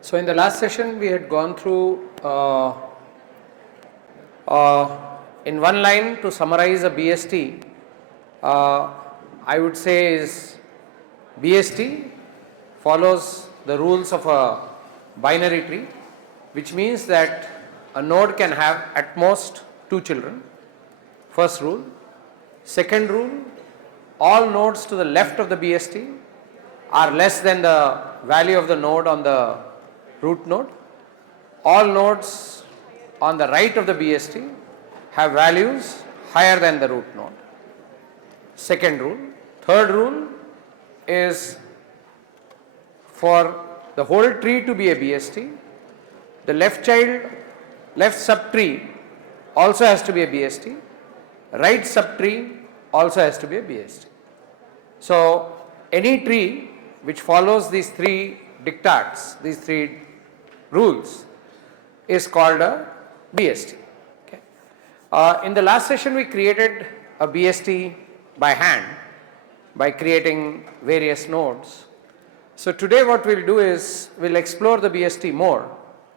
So in the last session we had gone through in one line to summarize a BST, I would say is BST follows the rules of a binary tree, which means that a node can have at most 2 children. First rule. Second rule, all nodes to the left of the BST are less than the value of the node on the root node. All nodes on the right of the BST have values higher than the root node. Second rule. Third rule is for the whole tree to be a BST, the left subtree also has to be a BST, right subtree also has to be a BST. So any tree which follows these 3 diktats, these 3 rules, is called a BST. Okay. In the last session we created a BST by hand by creating various nodes. So today what we'll do is we'll explore the BST more.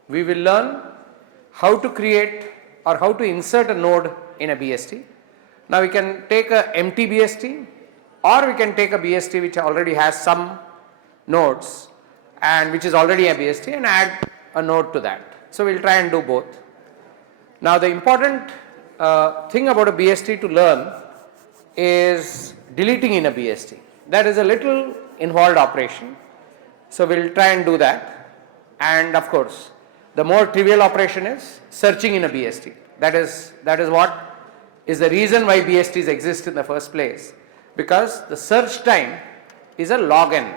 We will learn how to create or how to insert a node in a BST. Now we can take a empty BST, or we can take a BST which already has some nodes and which is already a BST and add a node to that. So we'll try and do both. Now the important thing about a BST to learn is deleting in a BST. That is a little involved operation. So we'll try and do that. And of course, the more trivial operation is searching in a BST. That is what is the reason why BSTs exist in the first place, because the search time is a log n,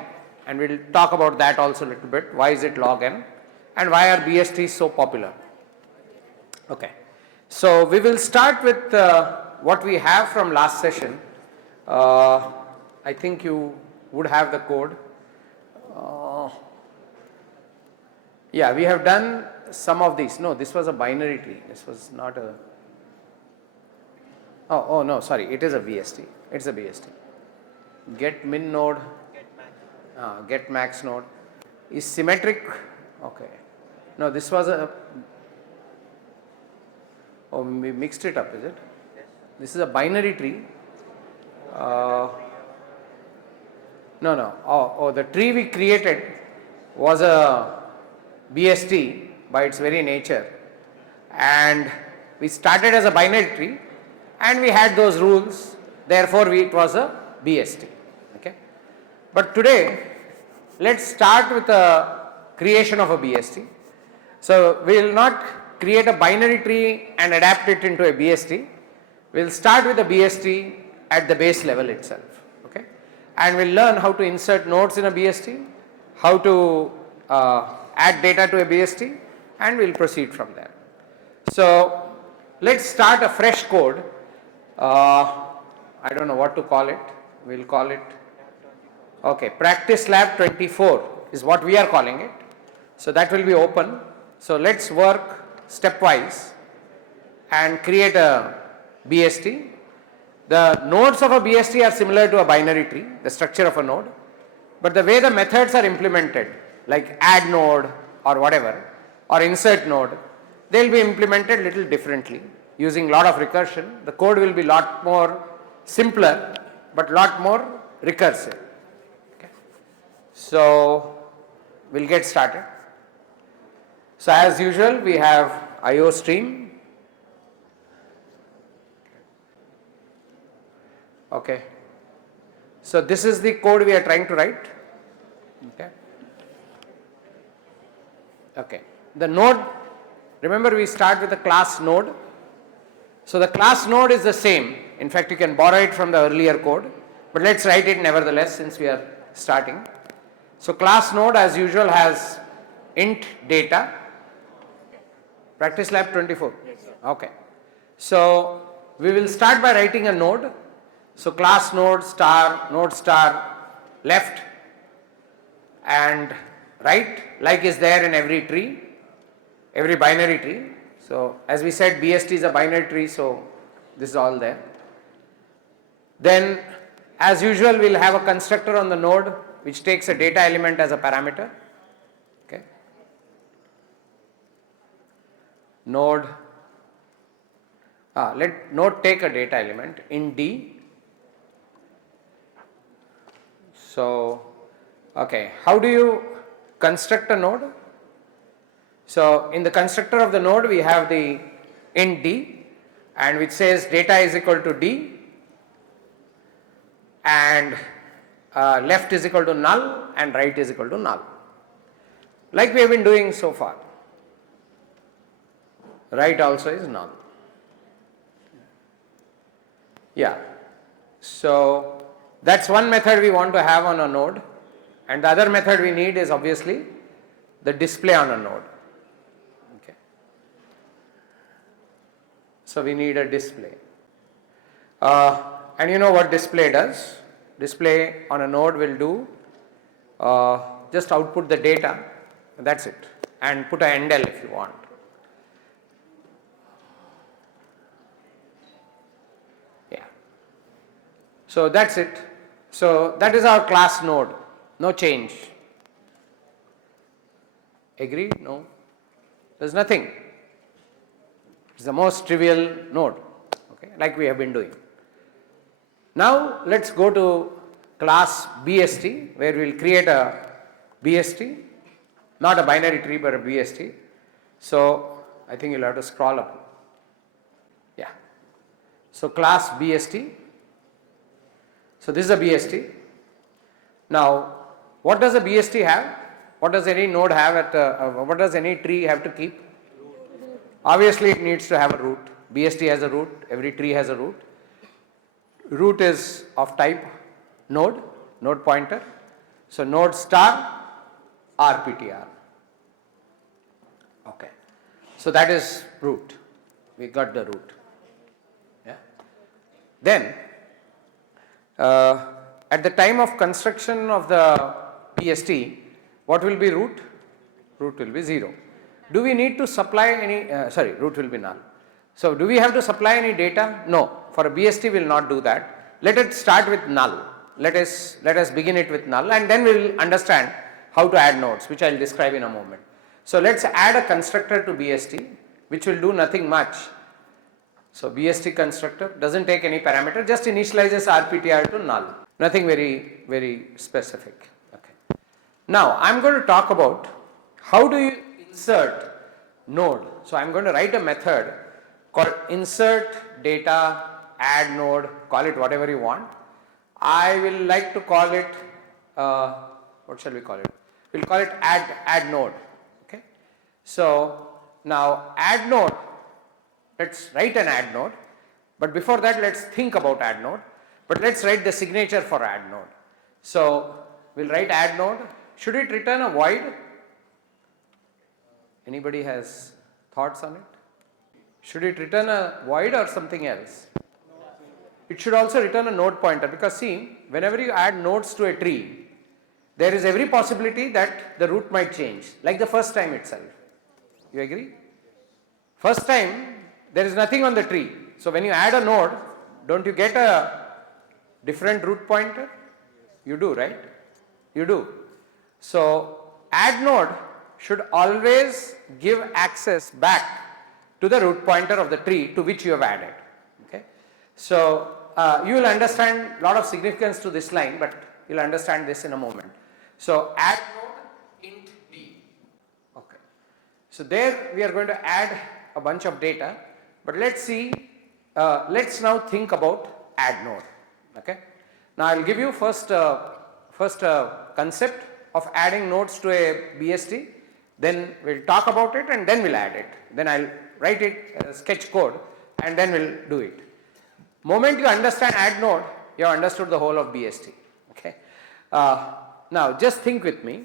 and we'll talk about that also a little bit. Why is it log n and why are BSTs so popular? Okay. So we will start with what we have from last session. I think you would have the code. Yeah, we have done some of these. No, this was a binary tree. This was not a. Oh no, sorry, it is a BST. It's a BST. Get min node, get max node is symmetric. Okay. No, this was a. Oh, we mixed it up, is it? This is a binary tree. No. The tree we created was a BST by its very nature, and we started as a binary tree and we had those rules, therefore it was a BST. Okay. But today let's start with the creation of a BST. So we will not create a binary tree and adapt it into a BST. We will start with a BST at the base level itself. Okay. And we'll learn how to insert nodes in a BST, how to add data to a BST, and we'll proceed from there. So let's start a fresh code. I don't know what to call it. We'll call it, okay, Practice Lab 24 is what we are calling it. So that will be open. So let's work stepwise and create a BST. The nodes of a BST are similar to a binary tree, the structure of a node, but the way the methods are implemented, like add node or whatever, or insert node, they will be implemented little differently using lot of recursion. The code will be lot more simpler but lot more recursive. Okay. So we'll get started. So as usual we have IO stream. Okay. So this is the code we are trying to write. Okay. Okay. The node, remember we start with the class node. So the class node is the same. In fact, you can borrow it from the earlier code, but let's write it nevertheless since we are starting. So class node as usual has int data. Practice Lab 24. Okay. So we will start by writing a node. So class node star left and right, like is there in every tree, every binary tree. So as we said, BST is a binary tree, so this is all there. Then as usual we will have a constructor on the node which takes a data element as a parameter. Okay. node, let node take a data element in D. So, okay, how do you construct a node? So, in the constructor of the node we have the int D, and which says data is equal to D and left is equal to null and right is equal to null, like we have been doing so far. Right also is null. Yeah. So, that is one method we want to have on a node, and the other method we need is obviously the display on a node. Okay. So, we need a display. And you know what display does? Display on a node will do just output the data, that is it, and put a endl if you want. Yeah. So, that is it. So, that is our class node, no change. Agreed? No? There is nothing. It is the most trivial node, okay, like we have been doing. Now, let us go to class BST, where we will create a BST, not a binary tree but a BST. So, I think you will have to scroll up. Yeah. So, class BST. So, this is a BST. Now, what does a BST have? What does any node have what does any tree have to keep? Obviously, it needs to have a root. BST has a root, every tree has a root. Root is of type node, node pointer. So, node star rptr. Okay. So, that is root. We got the root. Yeah. Then, at the time of construction of the BST, what will be root? Root will be 0. Do we need to supply any, root will be null. So, do we have to supply any data? No. For a BST we will not do that. Let it start with null. Let us begin it with null, and then we will understand how to add nodes, which I will describe in a moment. So, let us add a constructor to BST, which will do nothing much. So, BST constructor does not take any parameter, just initializes rptr to null, nothing very specific. Okay. Now, I am going to talk about how do you insert node. So, I am going to write a method called insert data add node, call it whatever you want. I will like to call it, what shall we call it? We will call it add node. Okay. So, now add node, let us write an add node, but before that let us think about add node, but let us write the signature for add node. So, we will write add node. Should it return a void? Anybody has thoughts on it? Should it return a void or something else? It should also return a node pointer, because see, whenever you add nodes to a tree, there is every possibility that the root might change, like the first time itself. You agree? First time there is nothing on the tree. So, when you add a node, don't you get a different root pointer? You do, right? You do. So, add node should always give access back to the root pointer of the tree to which you have added. Okay. So, you will understand a lot of significance to this line, but you will understand this in a moment. So, add node int d. Okay. So, there we are going to add a bunch of data, but let us see, let us now think about add node. Okay. Now, I will give you first concept of adding nodes to a BST, then we will talk about it and then we will add it. Then I will write it as sketch code and then we will do it. Moment you understand add node, you have understood the whole of BST. Okay. Now, just think with me,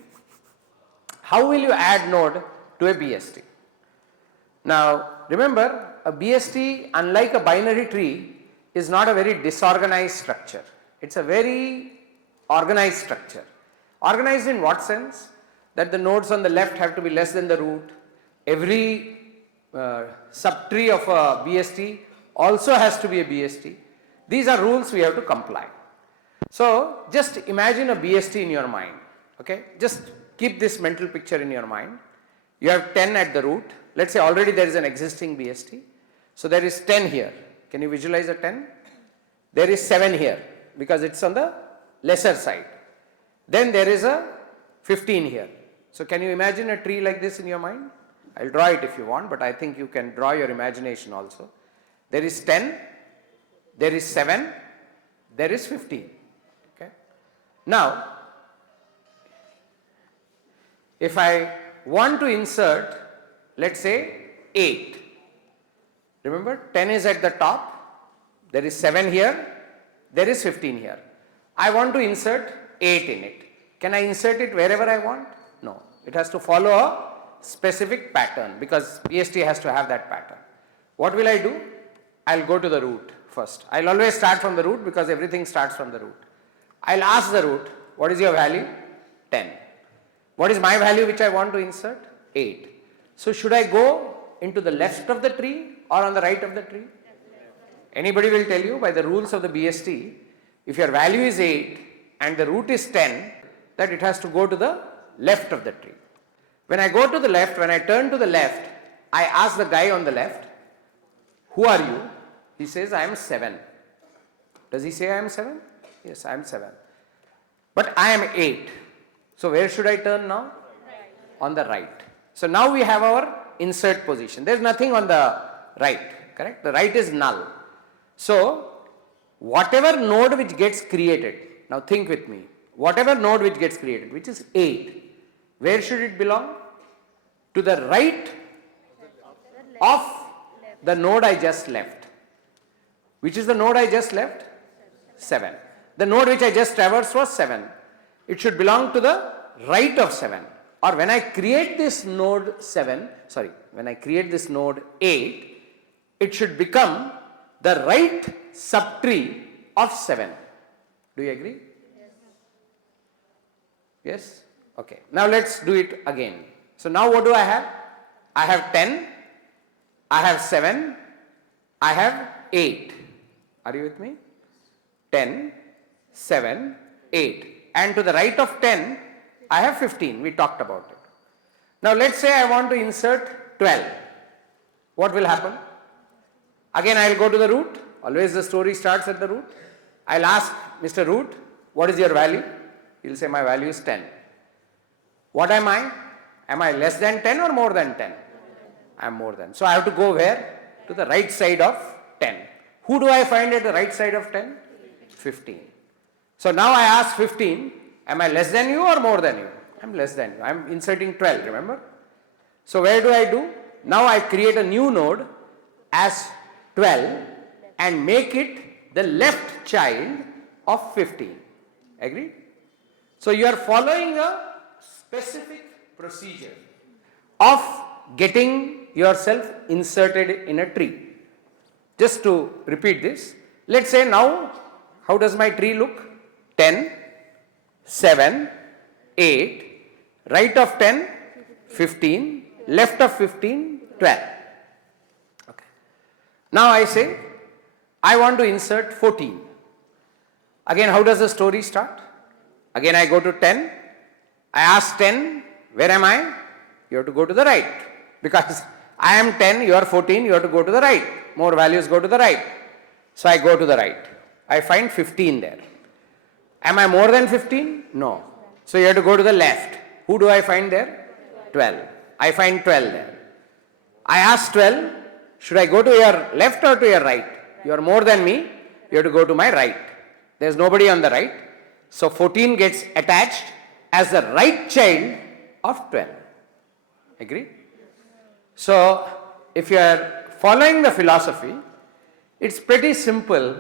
how will you add node to a BST? Now, remember, a BST, unlike a binary tree, is not a very disorganized structure. It is a very organized structure. Organized in what sense? That the nodes on the left have to be less than the root. Every subtree of a BST also has to be a BST. These are rules we have to comply. So, just imagine a BST in your mind. Okay? Just keep this mental picture in your mind. You have 10 at the root. Let's say already there is an existing BST. So there is 10 here. Can you visualize a 10? There is 7 here because it's on the lesser side. Then there is a 15 here. So can you imagine a tree like this in your mind? I'll draw it if you want, but I think you can draw your imagination also. There is 10, there is 7, there is 15. Okay. Now, if I want to insert, let's say 8. Remember, 10 is at the top, there is 7 here, there is 15 here. I want to insert 8 in it. Can I insert it wherever I want? No. It has to follow a specific pattern because BST has to have that pattern. What will I do? I'll go to the root first. I'll always start from the root because everything starts from the root. I'll ask the root, what is your value? 10. What is my value which I want to insert? 8. So should I go into the left of the tree or on the right of the tree? Anybody will tell you by the rules of the BST, if your value is 8 and the root is 10, that it has to go to the left of the tree. When I go to the left, when I turn to the left, I ask the guy on the left, who are you? He says, I am 7. Does he say I am 7? Yes, I am 7. But I am 8. So where should I turn now? Right. On the right. So now we have our insert position. There is nothing on the right, correct? The right is null. So whatever node which gets created, now think with me, whatever node which gets created, which is 8, where should it belong? To the right of the node I just left. Which is the node I just left? 7. The node which I just traversed was 7. It should belong to the right of 7. Or when I create this node 8, it should become the right subtree of 7. Do you agree? Yes? Okay. Now let's do it again. So now what do I have? I have 10, I have 7, I have 8. Are you with me? 10, 7, 8. And to the right of 10, I have 15. We talked about it. Now let's say I want to insert 12. What will happen? Again I will go to the root. Always the story starts at the root. I will ask Mr. Root, what is your value? He will say my value is 10. What am I? Am I less than 10 or more than 10? I am more than. So I have to go where? To the right side of 10. Who do I find at the right side of 10? 15. So now I ask 15, am I less than you or more than you? I am less than you. I am inserting 12, remember? So where do I do? Now I create a new node as 12 and make it the left child of 15. Agreed? So you are following a specific procedure of getting yourself inserted in a tree. Just to repeat this, let's say now, how does my tree look? 10, 7, 8, right of 10, 15, left of 15, 12. Okay. Now I say, I want to insert 14. Again, how does the story start? Again, I go to 10. I ask 10, where am I? You have to go to the right. Because I am 10, you are 14, you have to go to the right. More values go to the right. So I go to the right. I find 15 there. Am I more than 15? No. So you have to go to the left. Who do I find there? 12. I find 12 there. I ask 12, should I go to your left or to your right? You are more than me, you have to go to my right. There is nobody on the right. So 14 gets attached as the right child of 12. Agree? So if you are following the philosophy, it's pretty simple,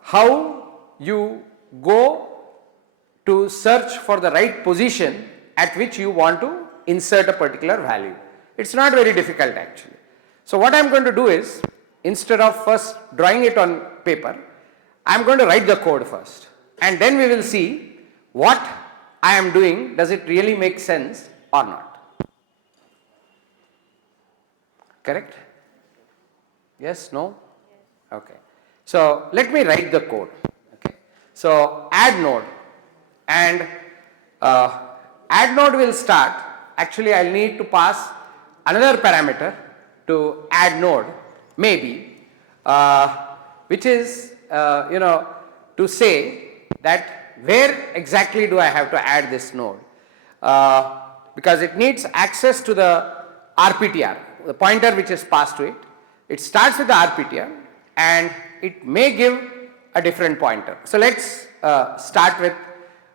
how you go to search for the right position at which you want to insert a particular value. It's not very difficult actually. So what I am going to do is, instead of first drawing it on paper, I am going to write the code first, and then we will see what I am doing, does it really make sense or not. Correct? Yes? No? Okay. So let me write the code. Okay. So add node, and add node will start actually I'll need to pass another parameter to add node, maybe, which is to say that where exactly do I have to add this node, because it needs access to the RPTR, the pointer which is passed to it. It starts with the RPTR and it may give a different pointer. So let's start with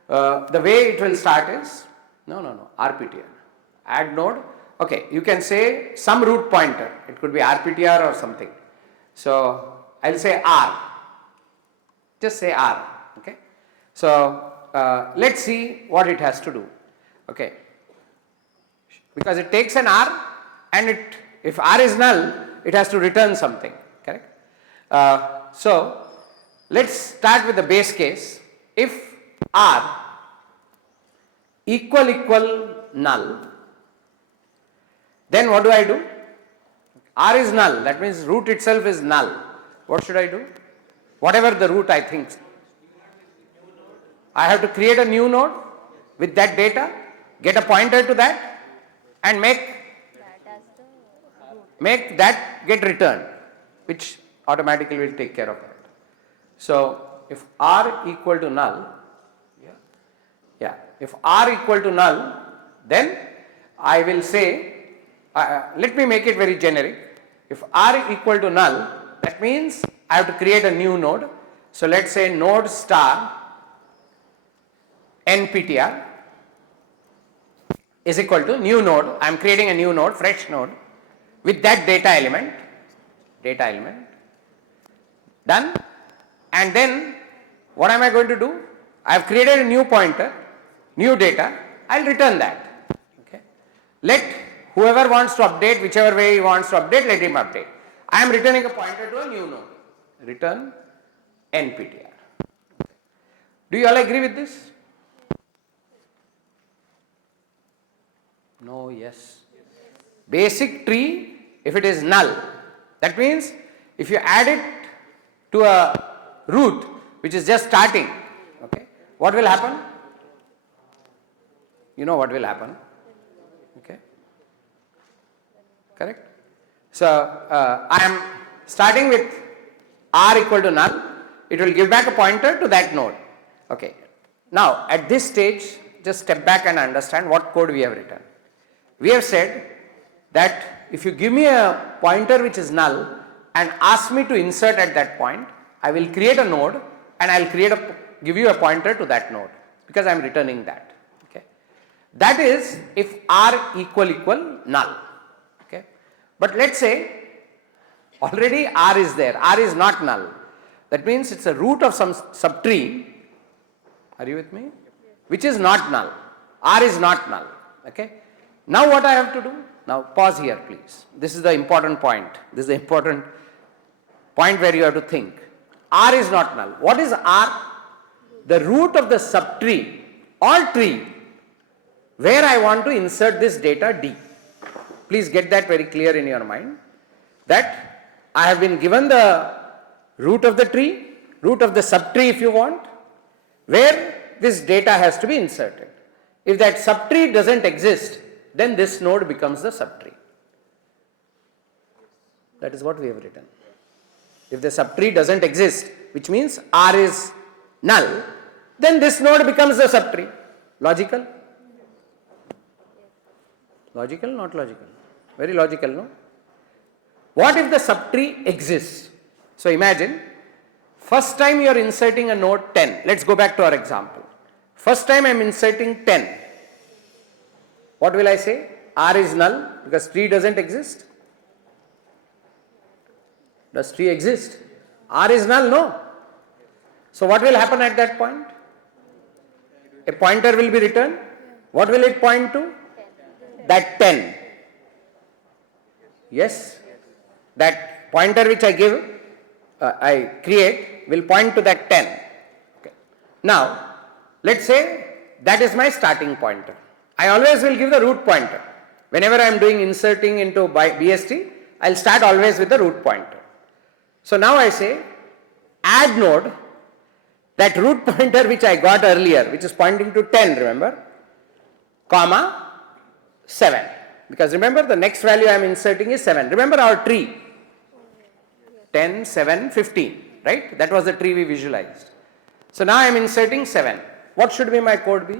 the way it will start is RPTR, add node. Okay, you can say some root pointer, it could be RPTR or something. So I'll say R, just say R. Okay, so let's see what it has to do. Okay, because it takes an R and if R is null, it has to return something, correct? So let's start with the base case. If R equal null, then what do I do? R is null, that means root itself is null. What should I do? Whatever the root I think. I have to create a new node with that data, get a pointer to that and make that get returned, which automatically will take care of that. So if R equal to null, if R equal to null, then I will say, let me make it very generic. If R equal to null, that means I have to create a new node. So let's say node star NPTR is equal to new node. I am creating a new node, fresh node with that data element, done. And then what am I going to do? I have created a new pointer, new data, I will return that. Okay. Let whoever wants to update, whichever way he wants to update, let him update. I am returning a pointer to a new node, return NPTR. Do you all agree with this? No, yes. Basic tree, if it is null, that means if you add it to a root which is just starting, okay, what will happen? You know what will happen, okay, correct? So I am starting with R equal to null, it will give back a pointer to that node. Okay. Now at this stage, just step back and understand what code we have written. We have said that if you give me a pointer which is null and ask me to insert at that point, I will create a node and I will give you a pointer to that node because I am returning that. Okay. That is if R equal null. Okay. But let's say already R is there, R is not null. That means it's a root of some subtree. Are you with me? Which is not null. R is not null. Okay. Now what I have to do? Now pause here please. This is the important point. This is the important point where you have to think. R is not null. What is R? The root of the subtree or tree where I want to insert this data D. Please get that very clear in your mind, that I have been given the root of the tree, root of the subtree if you want, where this data has to be inserted. If that subtree doesn't exist, then this node becomes the subtree. That is what we have written. If the subtree doesn't exist, which means R is null, then this node becomes the subtree. Logical? Logical, not logical? Very logical, no? What if the subtree exists? So imagine, first time you are inserting a node 10. Let's go back to our example. First time I am inserting 10. What will I say? R is null because tree doesn't exist. Does tree exist? R is null, no. So what will happen at that point? A pointer will be returned. What will it point to? That 10. Yes? That pointer which I create will point to that 10. Okay. Now, let's say that is my starting pointer. I always will give the root pointer. Whenever I am doing inserting into BST, I will start always with the root pointer. So now I say add node, that root pointer which I got earlier, which is pointing to 10, remember, comma, 7. Because remember, the next value I am inserting is 7. Remember our tree, 10, 7, 15, right? That was the tree we visualized. So now I am inserting 7. What should be my code be?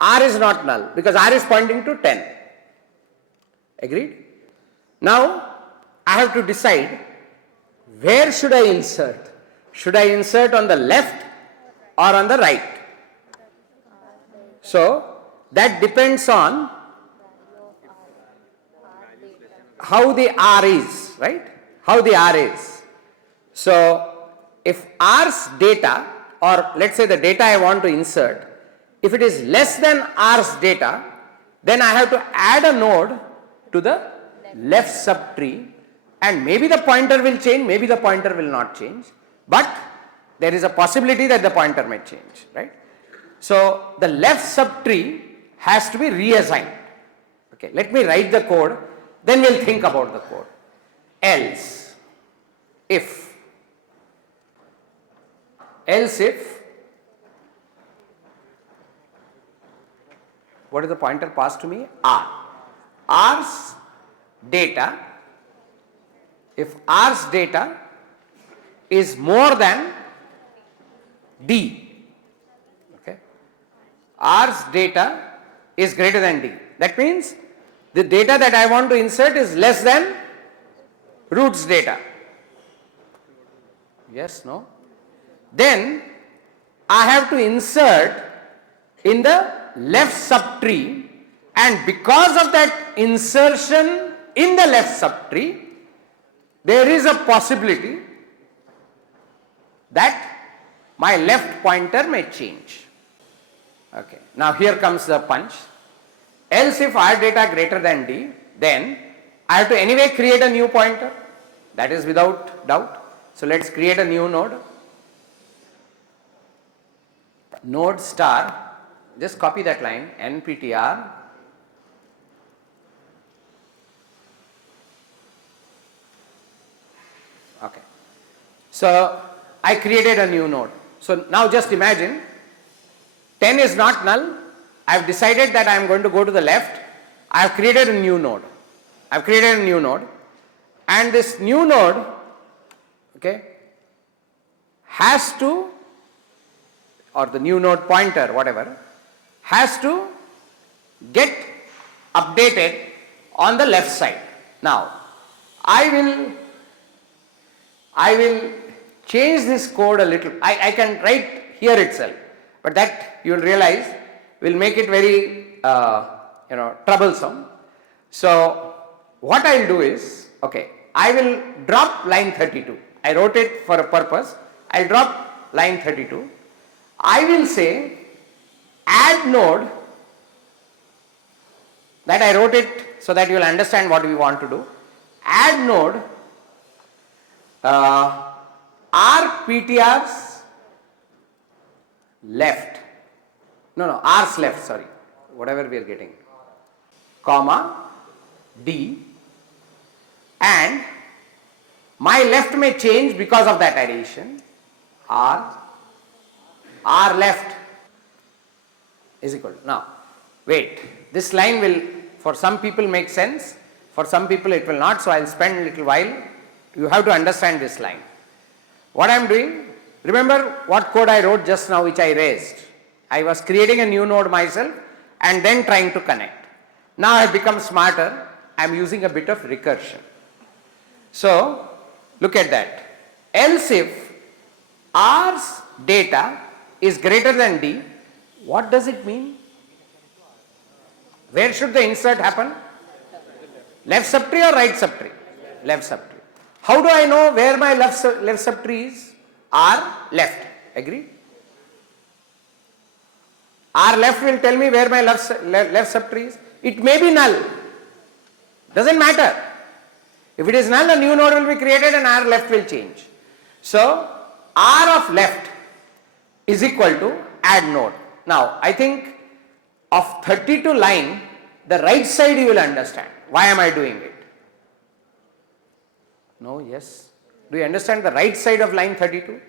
R is not null because R is pointing to 10. Agreed? Now I have to decide where should I insert. Should I insert on the left or on the right? So that depends on how the R is, right? How the R is. So if R's data, or let's say the data I want to insert, if it is less than R's data, then I have to add a node to the left subtree, and maybe the pointer will change, maybe the pointer will not change, but there is a possibility that the pointer may change, right? So the left subtree has to be reassigned. Okay, let me write the code, then we'll think about the code. Else if what is the pointer passed to me? R. R's data, if R's data is more than D, okay, R's data is greater than D. That means the data that I want to insert is less than root's data. Yes, no? Then I have to insert in the left subtree, and because of that insertion in the left subtree, there is a possibility that my left pointer may change. Okay, now here comes the punch. Else if R data greater than D, then I have to anyway create a new pointer. That is without doubt. So let's create a new node. Node star, just copy that line, nptr okay. So I created a new node. So now just imagine 10 is not null. I have decided that I am going to go to the left. I have created a new node. And this new node, okay, has to, or the new node pointer, whatever, has to get updated on the left side. Now I will change this code a little. I can write here itself, but that you will realize will make it very troublesome. So what I will do is, okay, I will drop line 32. I wrote it for a purpose. I will drop line 32. I will say add node, that I wrote it so that you will understand what we want to do. Add node rptr's left, r's left, sorry, whatever we are getting, comma D, and my left may change because of that addition. R left is equal to, now wait, this line will for some people make sense, for some people it will not, so I will spend a little while. You have to understand this line. What I am doing, remember what code I wrote just now which I raised. I was creating a new node myself and then trying to connect. Now I have become smarter, I am using a bit of recursion. So look at that. Else if R's data is greater than D, what does it mean? Where should the insert happen? Left subtree or right subtree? Left subtree. How do I know where my left subtree is? R left. Agree? R left will tell me where my left subtree is. It may be null. Doesn't matter. If it is null, a new node will be created and R left will change. So R of left is equal to add node. Now I think of 32 line, the right side you will understand. Why am I doing it? No, yes. Do you understand the right side of line 32?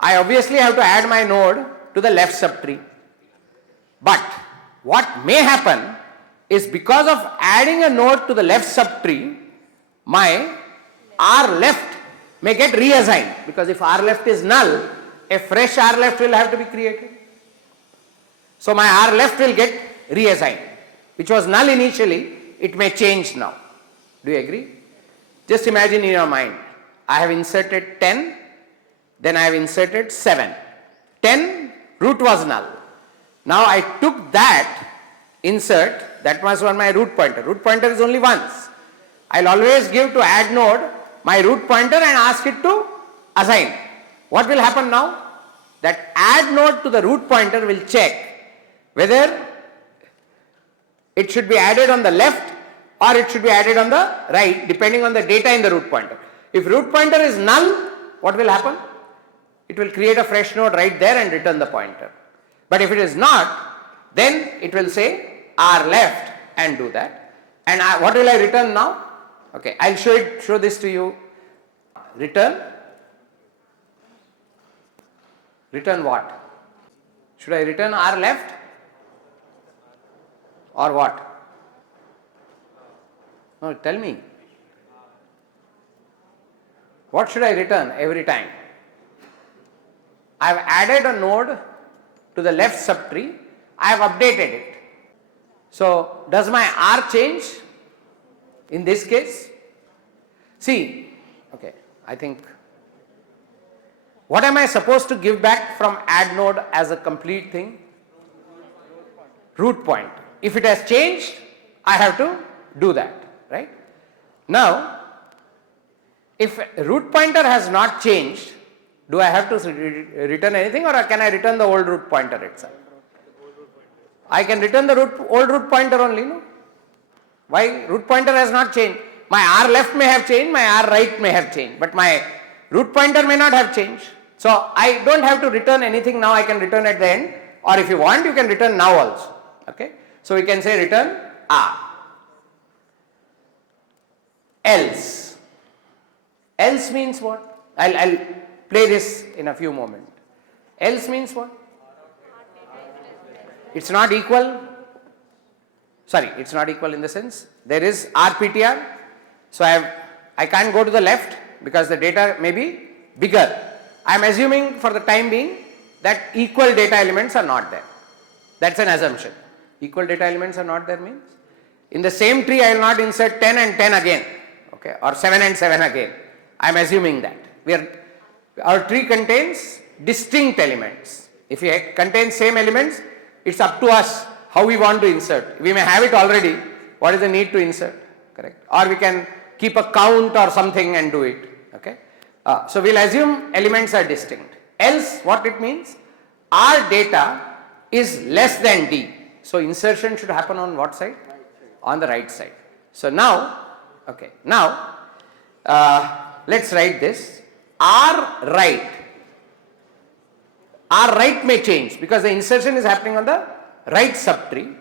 I obviously have to add my node to the left subtree. But what may happen is because of adding a node to the left subtree, my R left may get reassigned, because if R left is null, a fresh R left will have to be created. So my R left will get reassigned, which was null initially, it may change now. Do you agree? Just imagine in your mind, I have inserted 10, then I have inserted 7. 10 root was null. Now I took that insert, that was on my root pointer. Root pointer is only once. I'll always give to add node my root pointer and ask it to assign. What will happen now? That add node to the root pointer will check whether it should be added on the left or it should be added on the right, depending on the data in the root pointer. If root pointer is null, what will happen? It will create a fresh node right there and return the pointer. But if it is not, then it will say R left and do that. And what will I return now? Okay, I'll show this to you. Return what? Should I return R left or what? No, tell me. What should I return every time? I have added a node to the left subtree. I have updated it. So does my R change in this case? See, okay, I think, what am I supposed to give back from add node as a complete thing? Root point. If it has changed, I have to do that, right? Now, if root pointer has not changed, do I have to return anything, or can I return the old root pointer itself? I can return the old root pointer only, no? Why? Root pointer has not changed. My R left may have changed, my R right may have changed, but my root pointer may not have changed. So I don't have to return anything now, I can return at the end, or if you want, you can return now also. Okay? So we can say return R. Else. Else means what? I'll play this in a few moments. Else means what? It's not equal. Sorry, it's not equal in the sense there is RPTR. So I can't go to the left because the data may be bigger. I am assuming for the time being that equal data elements are not there. That's an assumption. Equal data elements are not there means in the same tree I will not insert 10 and 10 again, okay, or 7 and 7 again. I am assuming that our tree contains distinct elements. If it contains same elements, it's up to us how we want to insert. We may have it already. What is the need to insert? Correct. Or we can keep a count or something and do it. Okay. So we'll assume elements are distinct. Else, what it means? Our data is less than D. So insertion should happen on what side? On the right side. So now, okay. Now, let's write this. R right may change because the insertion is happening on the right subtree.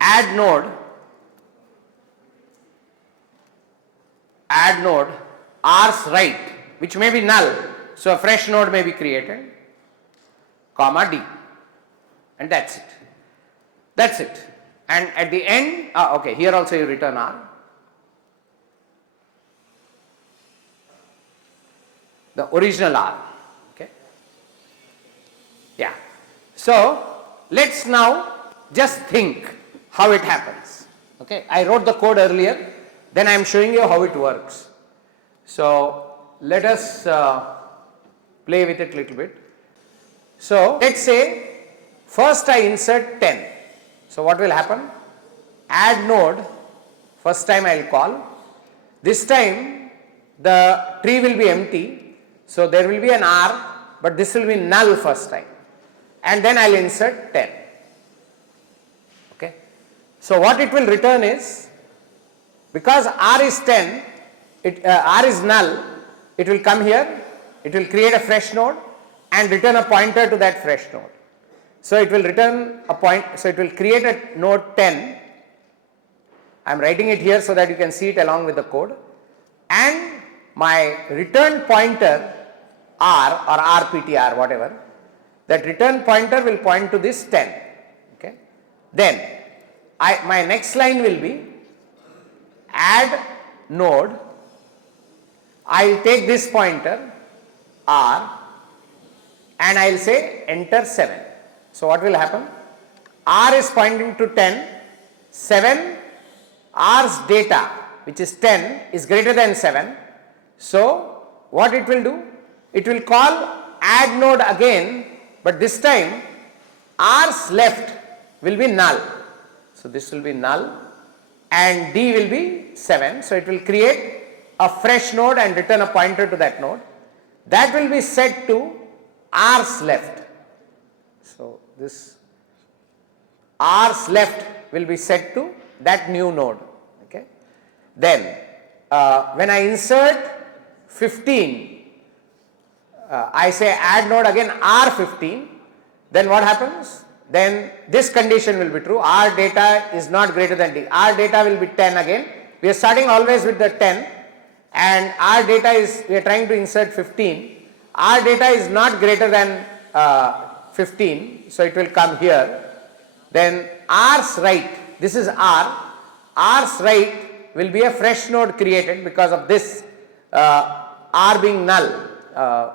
Add node R's right, which may be null, so a fresh node may be created, comma D, and that's it. That's it. And at the end, okay, here also you return R. The original R. Okay. Yeah. So let's now just think how it happens. Okay. I wrote the code earlier, then I am showing you how it works. So let us play with it a little bit. So let's say first I insert 10. So what will happen? Add node, first time I will call. This time the tree will be empty. So there will be an R, but this will be null first time. And then I will insert 10. Okay. So what it will return is, because R is 10, R is null, it will come here, it will create a fresh node and return a pointer to that fresh node. So it will return a point, so it will create a node 10. I am writing it here so that you can see it along with the code. And my return pointer R or RPTR, whatever, that return pointer will point to this 10. Okay. Then my next line will be add node. I'll take this pointer R and I'll say enter 7. So what will happen? R is pointing to 10, 7, R's data which is 10 is greater than 7. So what it will do? It will call add node again, but this time R's left will be null. So this will be null and D will be 7. So it will create a fresh node and return a pointer to that node. That will be set to R's left. So this R's left will be set to that new node. Okay. Then when I insert 15, I say add node again R15, then what happens? Then this condition will be true, R data is not greater than D. R data will be 10 again. We are starting always with the 10 and R data is, we are trying to insert 15. R data is not greater than 15, so it will come here. Then R's right, this is R, R's right will be a fresh node created because of this R being null,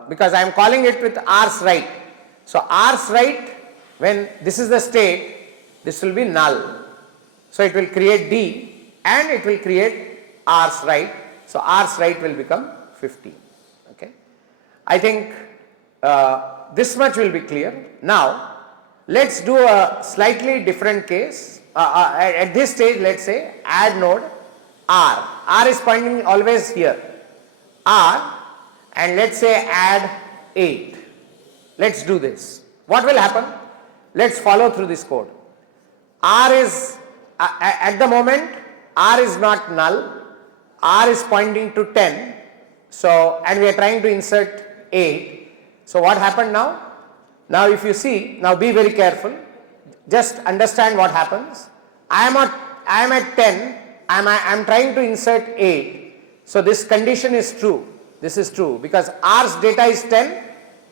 because I am calling it with R's right. So R's right, when this is the state, this will be null. So it will create D and it will create R's right. So R's right will become 15. Okay. I think this much will be clear. Now let's do a slightly different case. At this stage, let's say add node R. R is pointing always here. R, and let's say add 8. Let's do this. What will happen? Let's follow through this code. R is at the moment R is not null. R is pointing to 10. So and we are trying to insert 8. So what happened now? Now if you see, now be very careful. Just understand what happens. I am at 10. I am trying to insert 8. So this condition is true. This is true because R's data is 10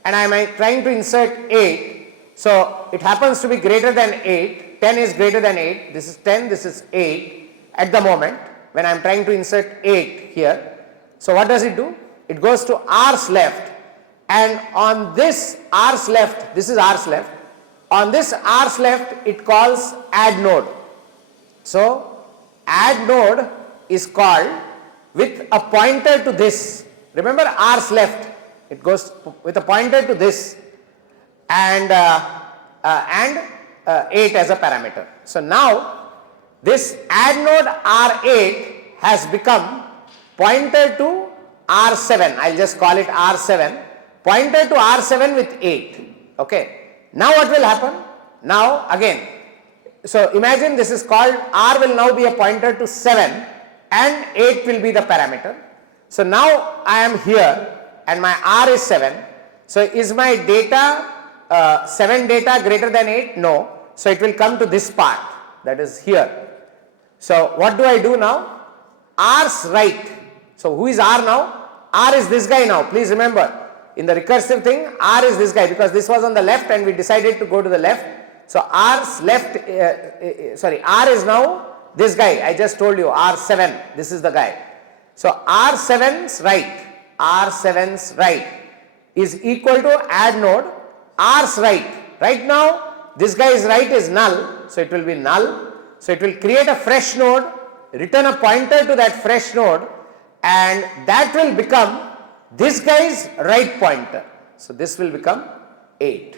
and I am trying to insert 8. So it happens to be greater than 8. 10 is greater than 8. This is 10, this is 8 at the moment when I am trying to insert 8 here. So what does it do? It goes to R's left, and on this R's left, this is R's left, on this R's left it calls add node. So add node is called with a pointer to this. Remember R's left, it goes with a pointer to this and 8 as a parameter. So now this add node R8 has become pointer to R7. I'll just call it R7. Pointer to R7 with 8. Okay. Now what will happen? Now again, so imagine this is called, R will now be a pointer to 7 and 8 will be the parameter. So now I am here and my R is 7. So is my data 7 data greater than 8? No. So it will come to this part, that is here. So what do I do now? R's right. So who is R now? R is this guy now. Please remember, in the recursive thing, R is this guy because this was on the left and we decided to go to the left. So R's left, R is now this guy. I just told you R7. This is the guy. So R7's right is equal to add node R's right. Right now this guy's right is null, so it will be null. So it will create a fresh node, return a pointer to that fresh node, and that will become this guy's right pointer. So this will become 8.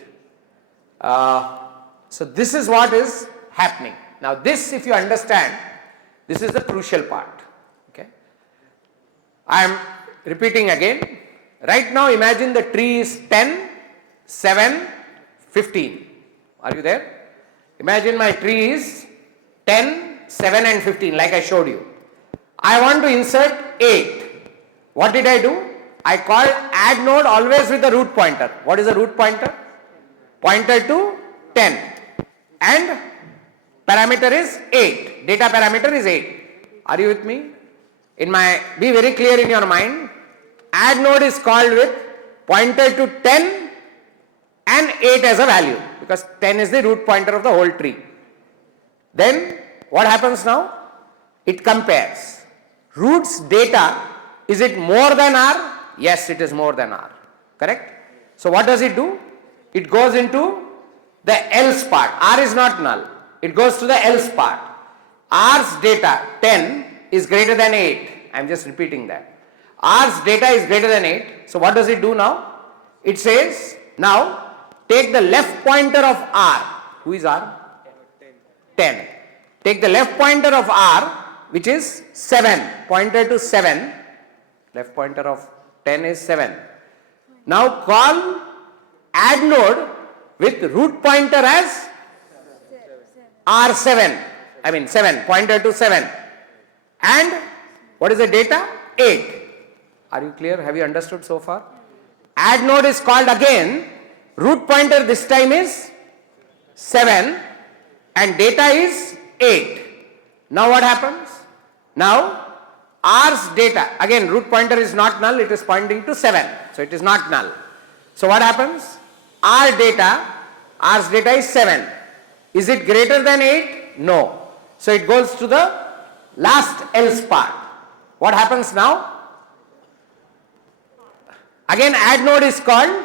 So this is what is happening. Now this, if you understand, this is the crucial part. Okay. I am repeating again. Right now imagine the tree is 10, 7, 15. Are you there? Imagine my tree is 10, 7 and 15 like I showed you. I want to insert 8. What did I do? I called add node always with the root pointer. What is the root pointer? Pointer to 10 and parameter is 8. Data parameter is 8. Are you with me? Be very clear in your mind. Add node is called with pointer to 10 and 8 as a value because 10 is the root pointer of the whole tree. Then What happens now? It compares. Root's data, is it more than R? Yes, it is more than R. Correct? So what does it do? It goes into the else part. R is not null. It goes to the else part. R's data 10 is greater than 8. I am just repeating that. R's data is greater than 8. So what does it do now? It says, now take the left pointer of R. Who is R? 10. Take the left pointer of R, which is 7. Pointer to 7. Left pointer of 10 is 7. Now call add node with root pointer as R7. I mean 7. Pointer to 7. And what is the data? 8. Are you clear? Have you understood so far? Add node is called again. Root pointer this time is 7 and data is 8. Now what happens? Now R's data, again root pointer is not null, it is pointing to 7. So it is not null. So what happens? R's data is 7. Is it greater than 8? No. So it goes to the last else part. What happens now? Again add node is called.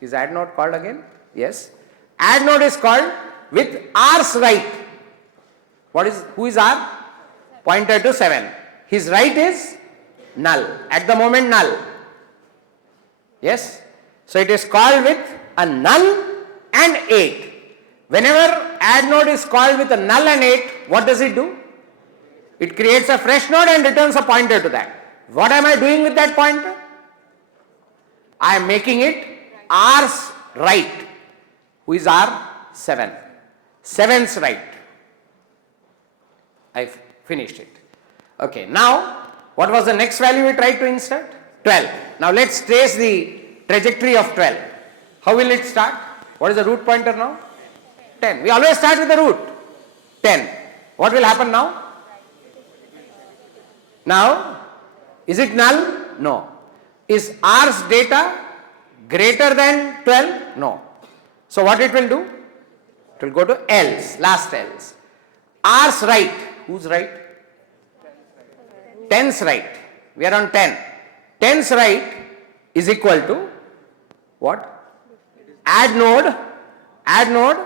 Is add node called again? Yes. Add node is called with R's right. Who is R? Pointer to 7. His right is null. At the moment null. Yes. So it is called with a null and 8. Whenever add node is called with a null and 8, what does it do? It creates a fresh node and returns a pointer to that. What am I doing with that pointer? I am making it R's right. Who is R? 7. 7's right. I finished it. Okay, now what was the next value we tried to insert? 12. Now let's trace the trajectory of 12. How will it start? What is the root pointer now? 10. We always start with the root. 10. What will happen now? Now, is it null? No. Is R's data greater than 12? No. So what it will do? It will go to else, last else. R's right. Whose right? 10's right. We are on 10. 10's right is equal to what? Add node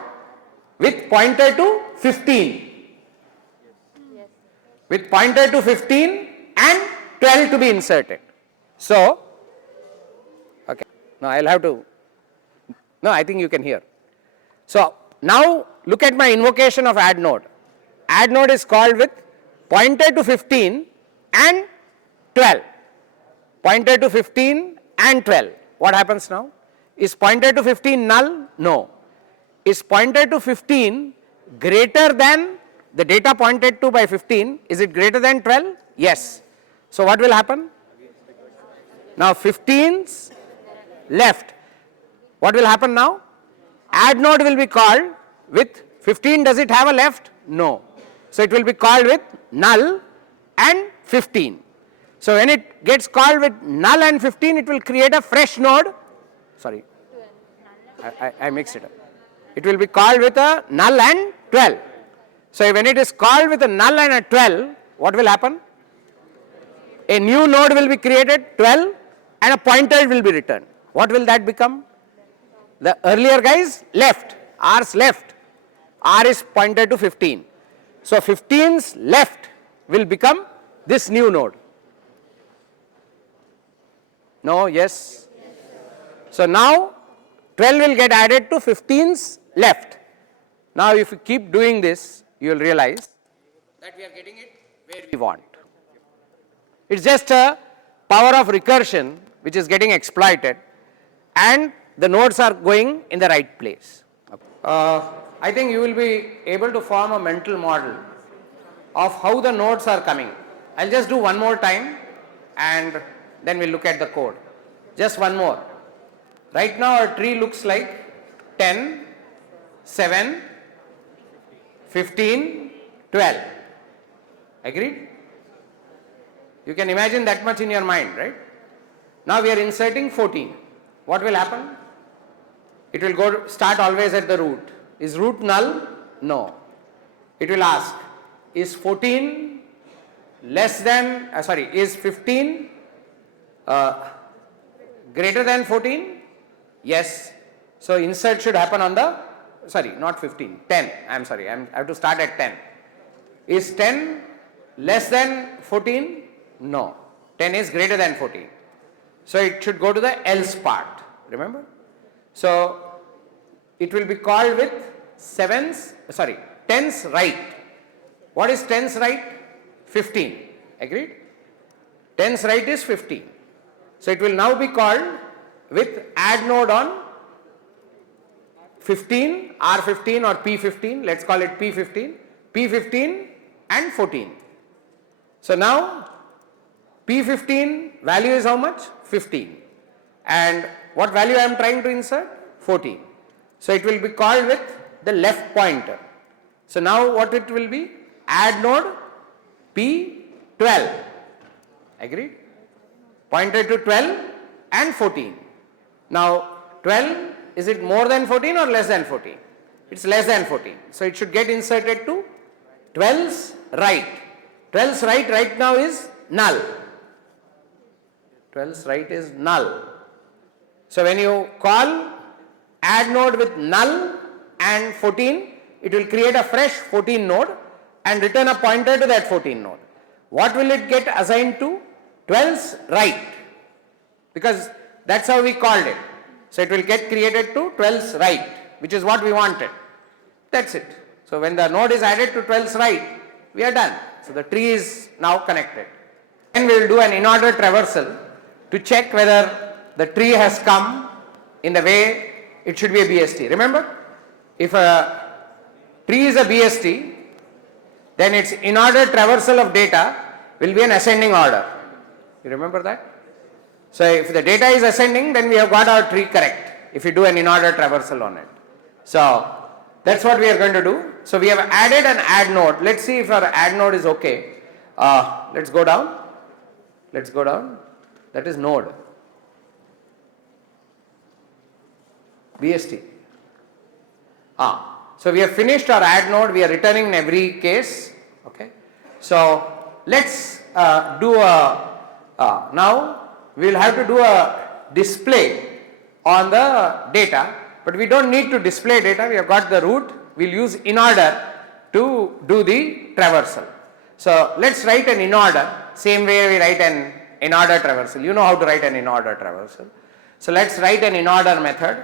with pointer to 15. With pointer to 15 and 12 to be inserted. So, okay, now I'll have to, no, I think you can hear. So, now look at my invocation of add node. Add node is called with pointer to 15 and 12. Pointer to 15 and 12. What happens now? Is pointer to 15 null? No. Is pointer to 15 greater than the data pointed to by 15? Is it greater than 12? Yes. So what will happen? Now 15's left. What will happen now? Add node will be called with 15. Does it have a left? No. So it will be called with null and 15. So when it gets called with null and 15, it will create a fresh node. Sorry, I mixed it up. It will be called with a null and 12. So when it is called with a null and a 12, what will happen? A new node will be created, 12, and a pointer will be returned. What will that become? The earlier guy is left, R's left. R is pointed to 15. So 15's left will become this new node. No, yes? So now 12 will get added to 15's left. Now if you keep doing this, you will realize that we are getting it where we want. It's just a power of recursion which is getting exploited, and the nodes are going in the right place. I think you will be able to form a mental model of how the nodes are coming. I'll just do one more time and then we'll look at the code. Just one more. Right now our tree looks like 10, 7, 15, 12. Agreed? You can imagine that much in your mind, right? Now we are inserting 14. What will happen? It will start always at the root. Is root null? No. It will ask, is 14 less than, is 15 greater than 14? Yes. So insert should happen on the, not 15, 10. I have to start at 10. Is 10 less than 14? No. 10 is greater than 14. So it should go to the else part. Remember? So it will be called with tens right. What is tens right? 15. Agreed? Tens right is 15. So it will now be called with add node on 15, R15 or P15. Let's call it P15. P15 and 14. So now P15 value is how much? 15. And what value I am trying to insert? 14. So it will be called with the left pointer. So now what it will be? Add node P12. Agreed? Pointed to 12 and 14. Now 12, is it more than 14 or less than 14? It's less than 14. So it should get inserted to 12's right. 12's right now is null. 12's right is null. So when you call add node with null and 14, it will create a fresh 14 node and return a pointer to that 14 node. What will it get assigned to? 12's right, because that's how we called it. So it will get created to 12's right, which is what we wanted. That's it. So when the node is added to 12's right, we are done. So the tree is now connected. And we will do an in-order traversal to check whether the tree has come in the way it should be a BST. Remember, if a tree is a BST, then its in-order traversal of data will be an ascending order. You remember that? So if the data is ascending, then we have got our tree correct if you do an in-order traversal on it. So that's what we are going to do. So we have added an add node. Let's see if our add node is okay. Let's go down. Let's go down. That is node. BST. So we have finished our add node. We are returning in every case. Okay. So let's do a now we will have to do a display on the data, but we don't need to display data. We have got the root. We will use in order to do the traversal. So let's write an in order, same way we write an in order traversal. You know how to write an in order traversal. So let's write an in order method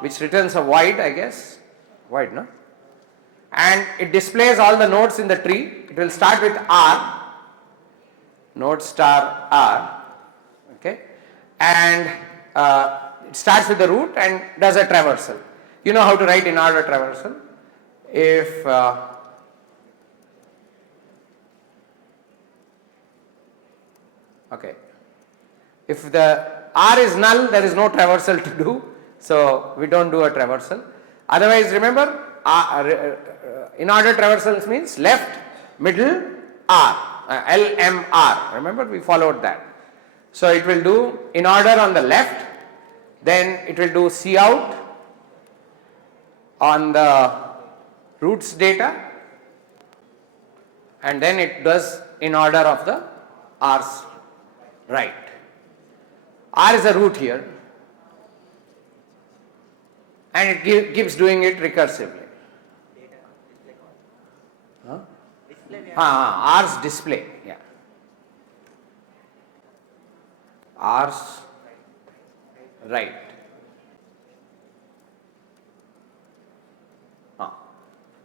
which returns a void, I guess, void, no? And it displays all the nodes in the tree. It will start with R, node star R, okay, and it starts with the root and does a traversal. You know how to write in order traversal. If okay, if the R is null, there is no traversal to do, so we don't do a traversal. Otherwise, remember, in order traversals means left, middle, R. LMR, remember we followed that. So it will do in order on the left, then it will do cout on the roots data, and then it does in order of the R's right. R is a root here, and it keeps doing it recursively. R's display, yeah. R's right.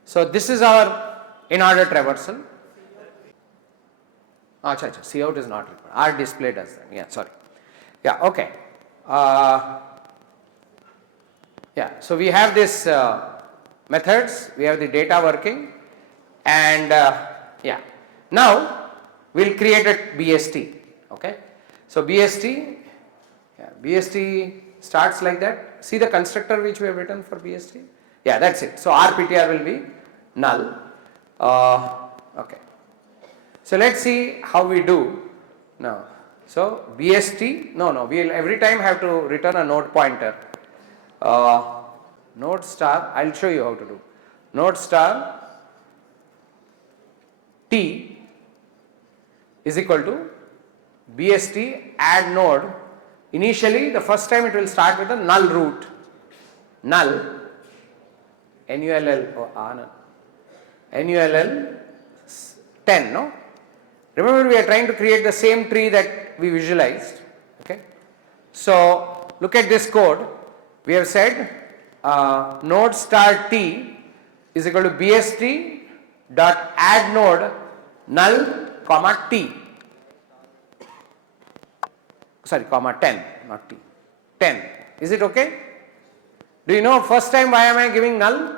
So this is our in order traversal. Cout is not required. R display does that. Yeah, sorry. Yeah, okay. Yeah, so we have this methods, we have the data working, and yeah. Now we'll create a BST. Okay. So BST starts like that. See the constructor which we have written for BST? Yeah, that's it. So RPTR will be null. Okay. So let's see how we do now. So BST, we'll every time have to return a node pointer. Node star, I'll show you how to do. Node star T is equal to BST add node. Initially, the first time it will start with a null root. Null, NULL, NULL 10, no? Remember, we are trying to create the same tree that we visualized. Okay. So, look at this code. We have said node star T is equal to BST dot add node null comma T. Sorry, comma 10, not T. 10. Is it okay? Do you know first time why am I giving null?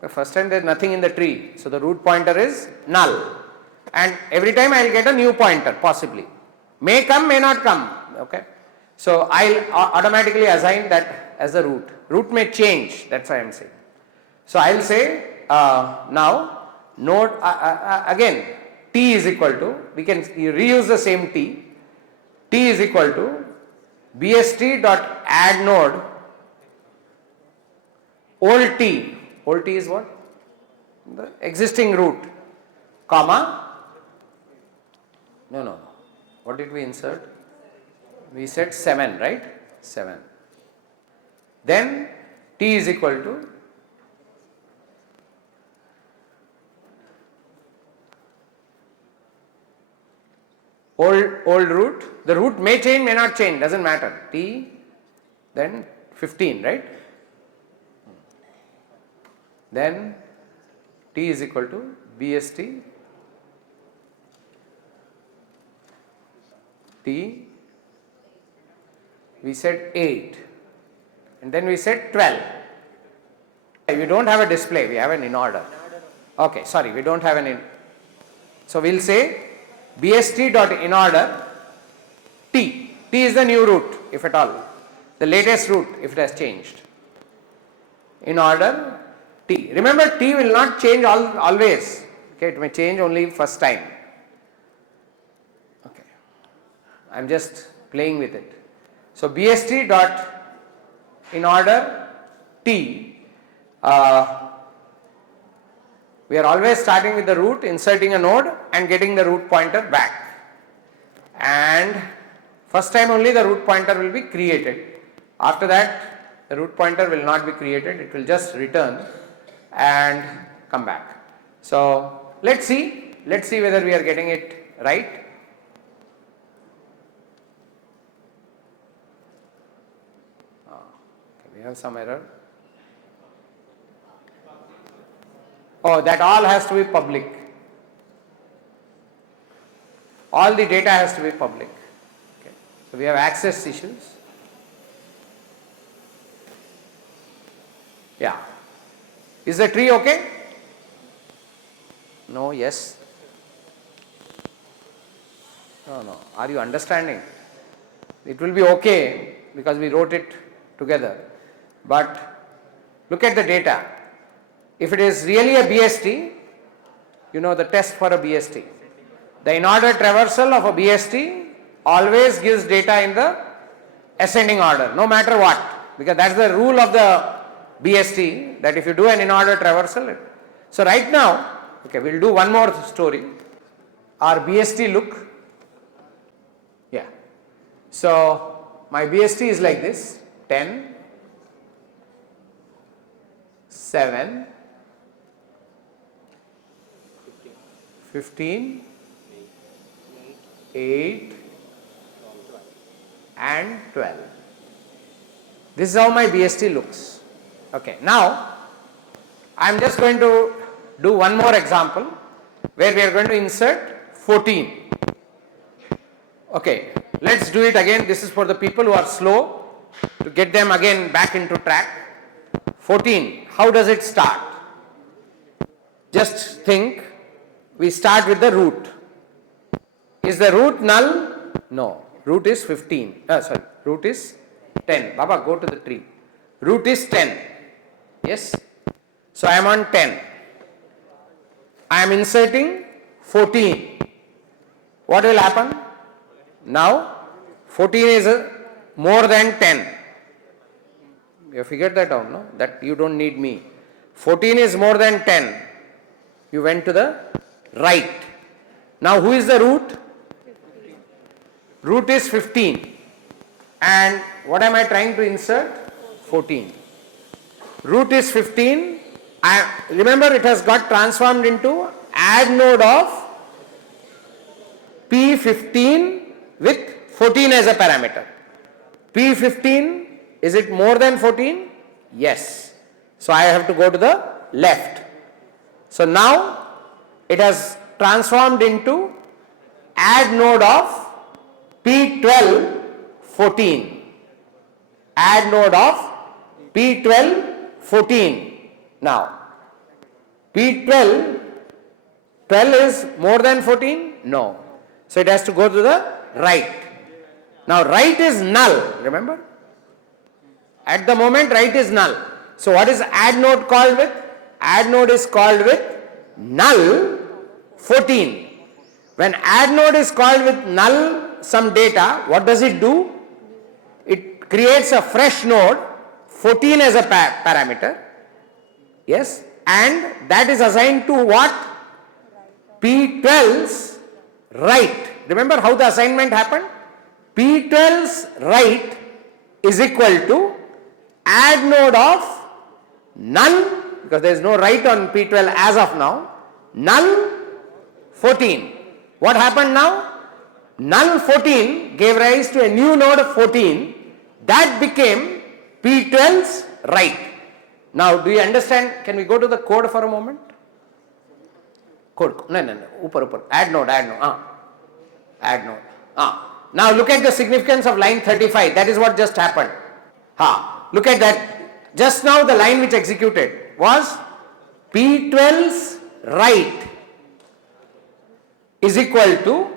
The first time there is nothing in the tree. So the root pointer is null. And every time I will get a new pointer possibly. May come, may not come. Okay. So I will automatically assign that as the root. Root may change, that's why I am saying. So I will say now node again T is equal to, we can reuse the same T. T is equal to BST dot add node old T. Old T is what? The existing root, comma, no. What did we insert? We said 7, right? 7. Then T is equal to old root. The root may change, may not change, doesn't matter. T, then 15, right? Then T is equal to BST T, we said 8 and then we said 12. We don't have a display, we have an in order. Okay, sorry, we don't have an in. So we'll say BST dot in order T. T is the new root, if at all, the latest root if it has changed. In order T. Remember, T will not change always. Okay, it may change only first time. Okay, I am just playing with it. So BST dot in order T. We are always starting with the root, inserting a node and getting the root pointer back. And first time only the root pointer will be created. After that, the root pointer will not be created. It will just return and come back. So let's see whether we are getting it right. Okay, we have some error. Oh, that all has to be public. All the data has to be public. Okay. So we have access issues. Yeah. Is the tree okay? No, yes. No. Are you understanding? It will be okay because we wrote it together. But look at the data. If it is really a BST, you know the test for a BST. The in-order traversal of a BST always gives data in the ascending order, no matter what. Because that's the rule of the BST, that if you do an in-order traversal. So right now, okay, we'll do one more story. Our BST look. Yeah. So my BST is like this: 10, 7, 15, 8 and 12. This is how my BST looks. Okay, now I am just going to do one more example where we are going to insert 14. Okay, let's do it again. This is for the people who are slow, to get them again back into track. 14, how does it start? Just think, we start with the root. Is the root null? No, root is 15. Root is 10. Baba, go to the tree. Root is 10. Yes. So I am on 10. I am inserting 14. What will happen? Now 14 is more than 10. You have figured that out, no? That you don't need me. 14 is more than 10. You went to the right. Now who is the root? 15. Root is 15. And what am I trying to insert? 14. Root is 15. Remember, it has got transformed into add node of P15 with 14 as a parameter. P15, is it more than 14? Yes. So I have to go to the left. So now it has transformed into add node of P12 14. Add node of P12 14. Now P12 12 is more than 14? No. So it has to go to the right. Now right is null, remember? At the moment right is null. So what is add node called with? Add node is called with null 14. When add node is called with null some data, what does it do? It creates a fresh node 14 as a parameter. Yes, and that is assigned to what? P12's right. Remember how the assignment happened? P12's right is equal to add node of null, because there is no right on P12 as of now, null 14. What happened now? Null 14 gave rise to a new node of 14 that became P12's right. Now do you understand? Can we go to the code for a moment? Code. No. Upar. Add node. Add node. Now look at the significance of line 35. That is what just happened. Look at that. Just now the line which executed was P12's right is equal to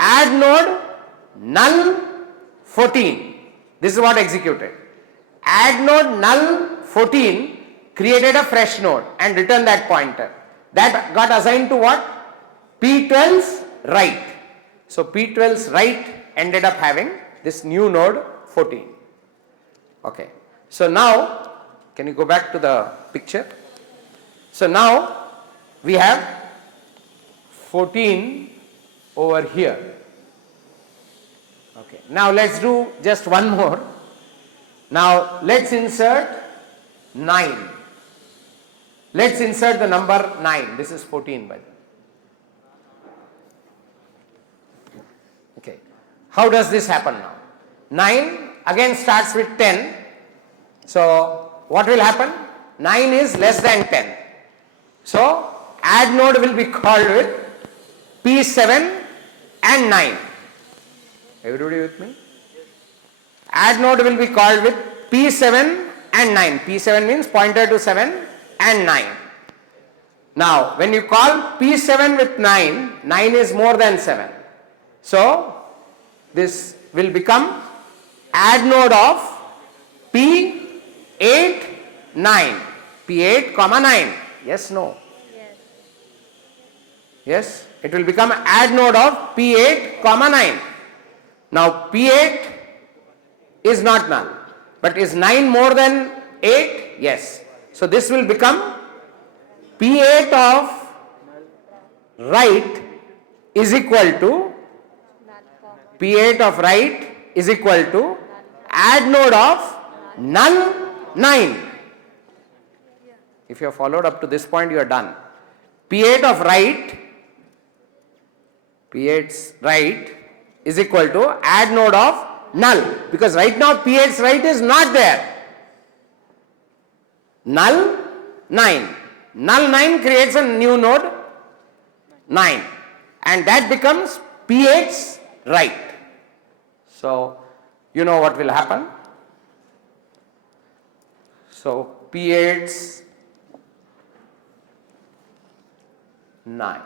add node null 14. This is what executed. Add node null 14 created a fresh node and returned that pointer. That got assigned to what? P12's right. So P12's right ended up having this new node 14. Okay. So now, can you go back to the picture? So now we have 14 over here. Okay. Now let's do just one more. Now let's insert 9. Let's insert the number 9. This is 14 by the way. Okay. How does this happen now? 9 again starts with 10. So what will happen? 9 is less than 10. So add node will be called with P7 and 9. Everybody with me? Add node will be called with P7 and 9. P7 means pointer to 7 and 9. Now when you call P7 with 9, 9 is more than 7. So this will become add node of P8, 9. P8, 9. Yes, no? Yes. Yes, it will become add node of P8, 9. Now P8 is not null, but is 9 more than 8? Yes. So this will become P8 of right is equal to P8 of right is equal to add node of null 9. If you have followed up to this point, you are done. P8 of right, P8's right is equal to add node of null, because right now P8's right is not there. Null 9. Null 9 creates a new node 9, and that becomes P8's right. So you know what will happen. So P8's 9.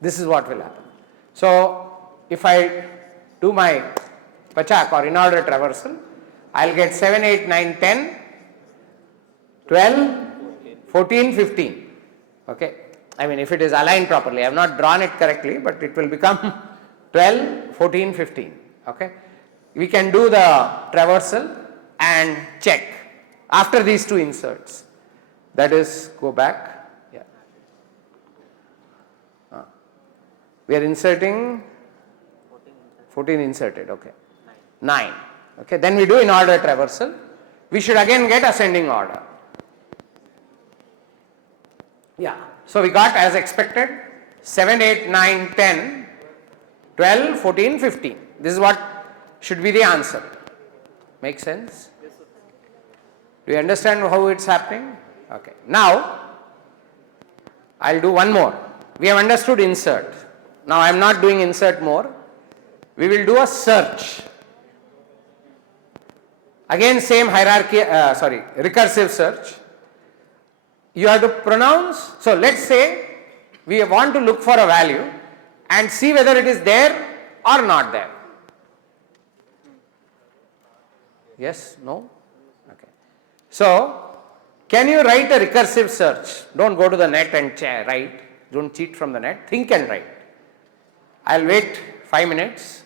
This is what will happen. So if I do my Pachak or in-order traversal, I will get 7, 8, 9, 10, 12, 14, 15. Okay. I mean, if it is aligned properly, I have not drawn it correctly, but it will become 12, 14, 15. Okay. We can do the traversal and check after these two inserts. That is, go back We are inserting 14 inserted, okay. 9. Okay, then we do in order traversal. We should again get ascending order. Yeah, so we got as expected 7, 8, 9, 10, 12, 14, 15. This is what should be the answer. Make sense? Do you understand how it's happening? Okay. Now, I'll do one more. We have understood insert. Now, I am not doing insert more. We will do a search. Again, same hierarchy, recursive search. You have to pronounce. So, let's say we want to look for a value and see whether it is there or not there. Yes? No? Okay. So, can you write a recursive search? Don't go to the net and write. Don't cheat from the net. Think and write. I'll wait 5 minutes.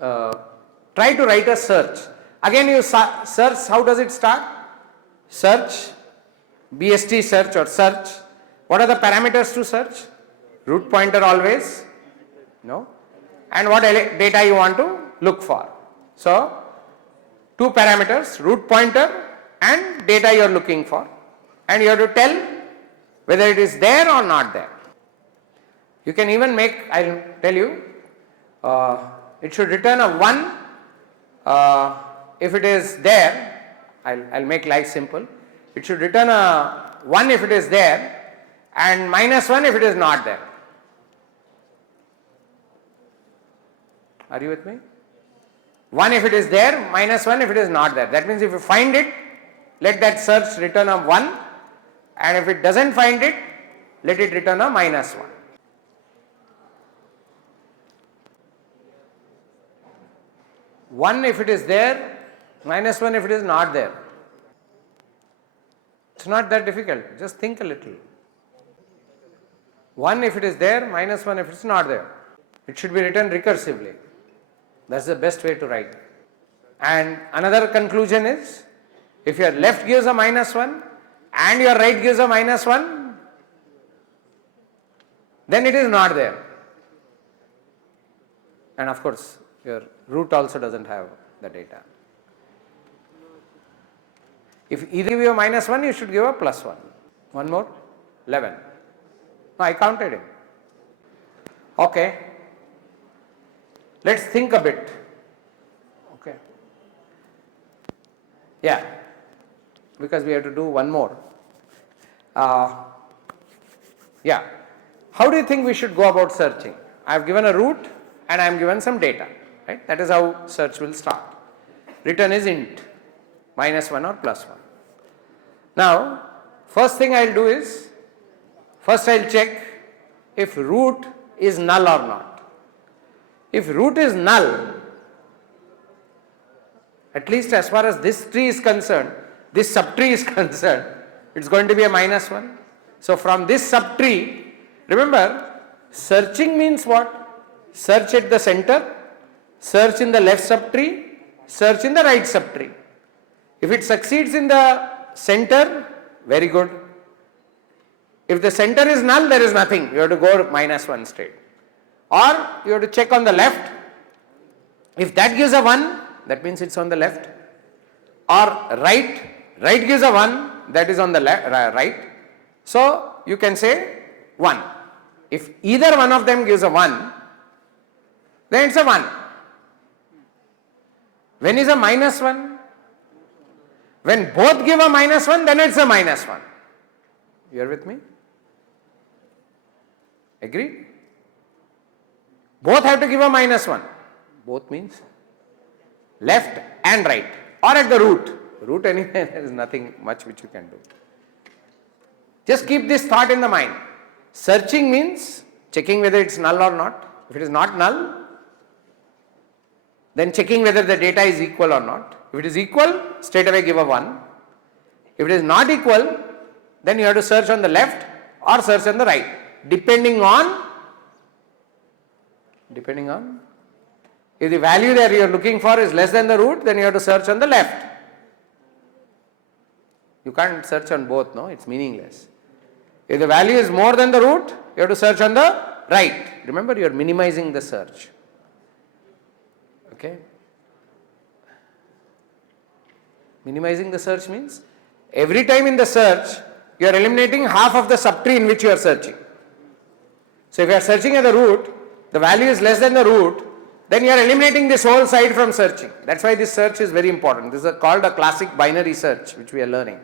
Try to write a search. Again, you search. How does it start? Search. BST search or search. What are the parameters to search? Root pointer always. No. And what data you want to look for. So, 2 parameters, root pointer and data you are looking for, and you have to tell whether it is there or not there. You can even make, I will tell you, it should return a 1 if it is there. I'll make life simple. It should return a 1 if it is there and minus 1 if it is not there. Are you with me? 1 if it is there, minus 1 if it is not there. That means if you find it, let that search return a 1, and if it doesn't find it, let it return a minus 1. One if it is there, minus 1 if it is not there. It's not that difficult, just think a little. 1 if it is there, minus 1 if it's not there. It should be written recursively. That's the best way to write. And another conclusion is, if your left gives a minus 1 and your right gives a minus 1, then it is not there. And of course, your root also doesn't have the data. If either give you a minus 1, you should give a plus 1. One more, 11. No, I counted it. Okay. Let's think a bit. Okay. Yeah, because we have to do one more. Yeah. How do you think we should go about searching? I have given a root and I am given some data. Right? That is how search will start. Return is int, minus 1 or plus 1. Now, first thing I will do is, first I will check if root is null or not. If root is null, at least as far as this tree is concerned, this subtree is concerned, it's going to be a minus 1. So from this subtree, remember, searching means what? Search at the center, search in the left subtree, search in the right subtree. If it succeeds in the center, very good. If the center is null, there is nothing. You have to go minus 1 straight. Or you have to check on the left. If that gives a 1, that means it's on the left. Or right gives a 1, that is on the right. So you can say 1. If either one of them gives a 1, then it's a 1. When is a minus 1? When both give a minus 1, then it's a minus 1. You are with me? Agree? Both have to give a minus 1. Both means left and right, or at the root. Root anyway, there is nothing much which you can do. Just keep this thought in the mind. Searching means checking whether it's null or not. If it is not null, then checking whether the data is equal or not. If it is equal, straight away give a 1. If it is not equal, then you have to search on the left or search on the right, depending on if the value that you are looking for is less than the root, then you have to search on the left. You can't search on both, no, it's meaningless. If the value is more than the root, you have to search on the right. Remember, you are minimizing the search. Okay. Minimizing the search means every time in the search, you are eliminating half of the subtree in which you are searching. So if you are searching at the root, the value is less than the root, then you are eliminating this whole side from searching. That's why this search is very important. This is called a classic binary search, which we are learning.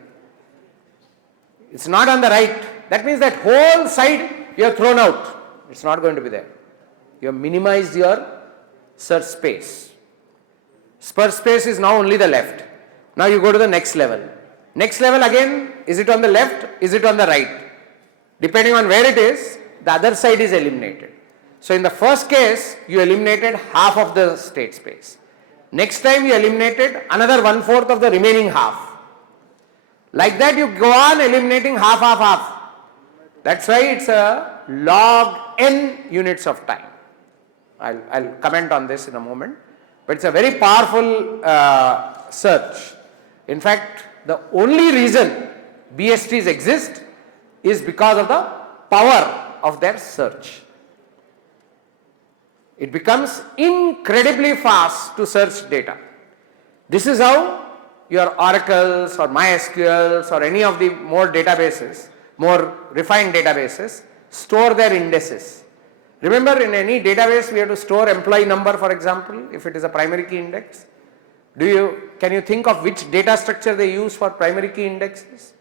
It's not on the right. That means that whole side you have thrown out. It's not going to be there. You have minimized your search space. Search space is now only the left. Now you go to the next level. Next level again, is it on the left? Is it on the right? Depending on where it is, the other side is eliminated. So in the first case, you eliminated half of the state space. Next time you eliminated another 1/4 of the remaining half. Like that you go on eliminating half. That's why it's a log n units of time. I'll comment on this in a moment. But it's a very powerful search. In fact, the only reason BSTs exist is because of the power of their search. It becomes incredibly fast to search data. This is how your Oracles or MySQLs or any of the more databases, more refined databases, store their indices. Remember, in any database we have to store employee number, for example, if it is a primary key index. Can you think of which data structure they use for primary key indexes?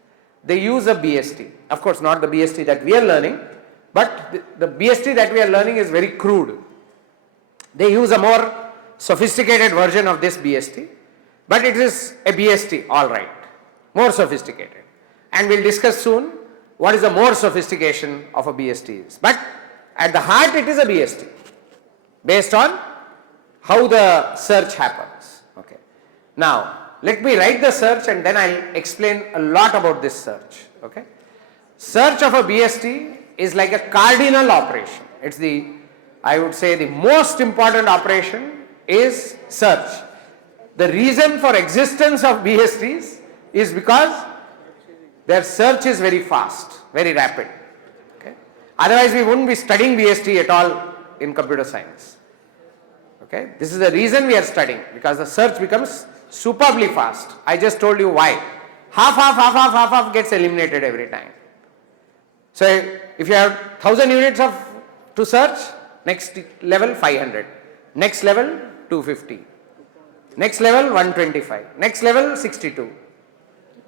They use a BST. Of course, not the BST that we are learning, but the BST that we are learning is very crude. They use a more sophisticated version of this BST, but it is a BST, all right, more sophisticated. And we'll discuss soon what is the more sophistication of a BST is. But at the heart, it is a BST based on how the search happens. Okay. Now, let me write the search and then I'll explain a lot about this search. Okay. Search of a BST is like a cardinal operation. It's I would say the most important operation is search. The reason for existence of BSTs is because their search is very fast, very rapid. Okay. Otherwise, we wouldn't be studying BST at all in computer science. Okay. This is the reason we are studying, because the search becomes superbly fast. I just told you why. Half gets eliminated every time. So if you have 1000 units to search, next level 500, next level 250, next level 125, next level 62,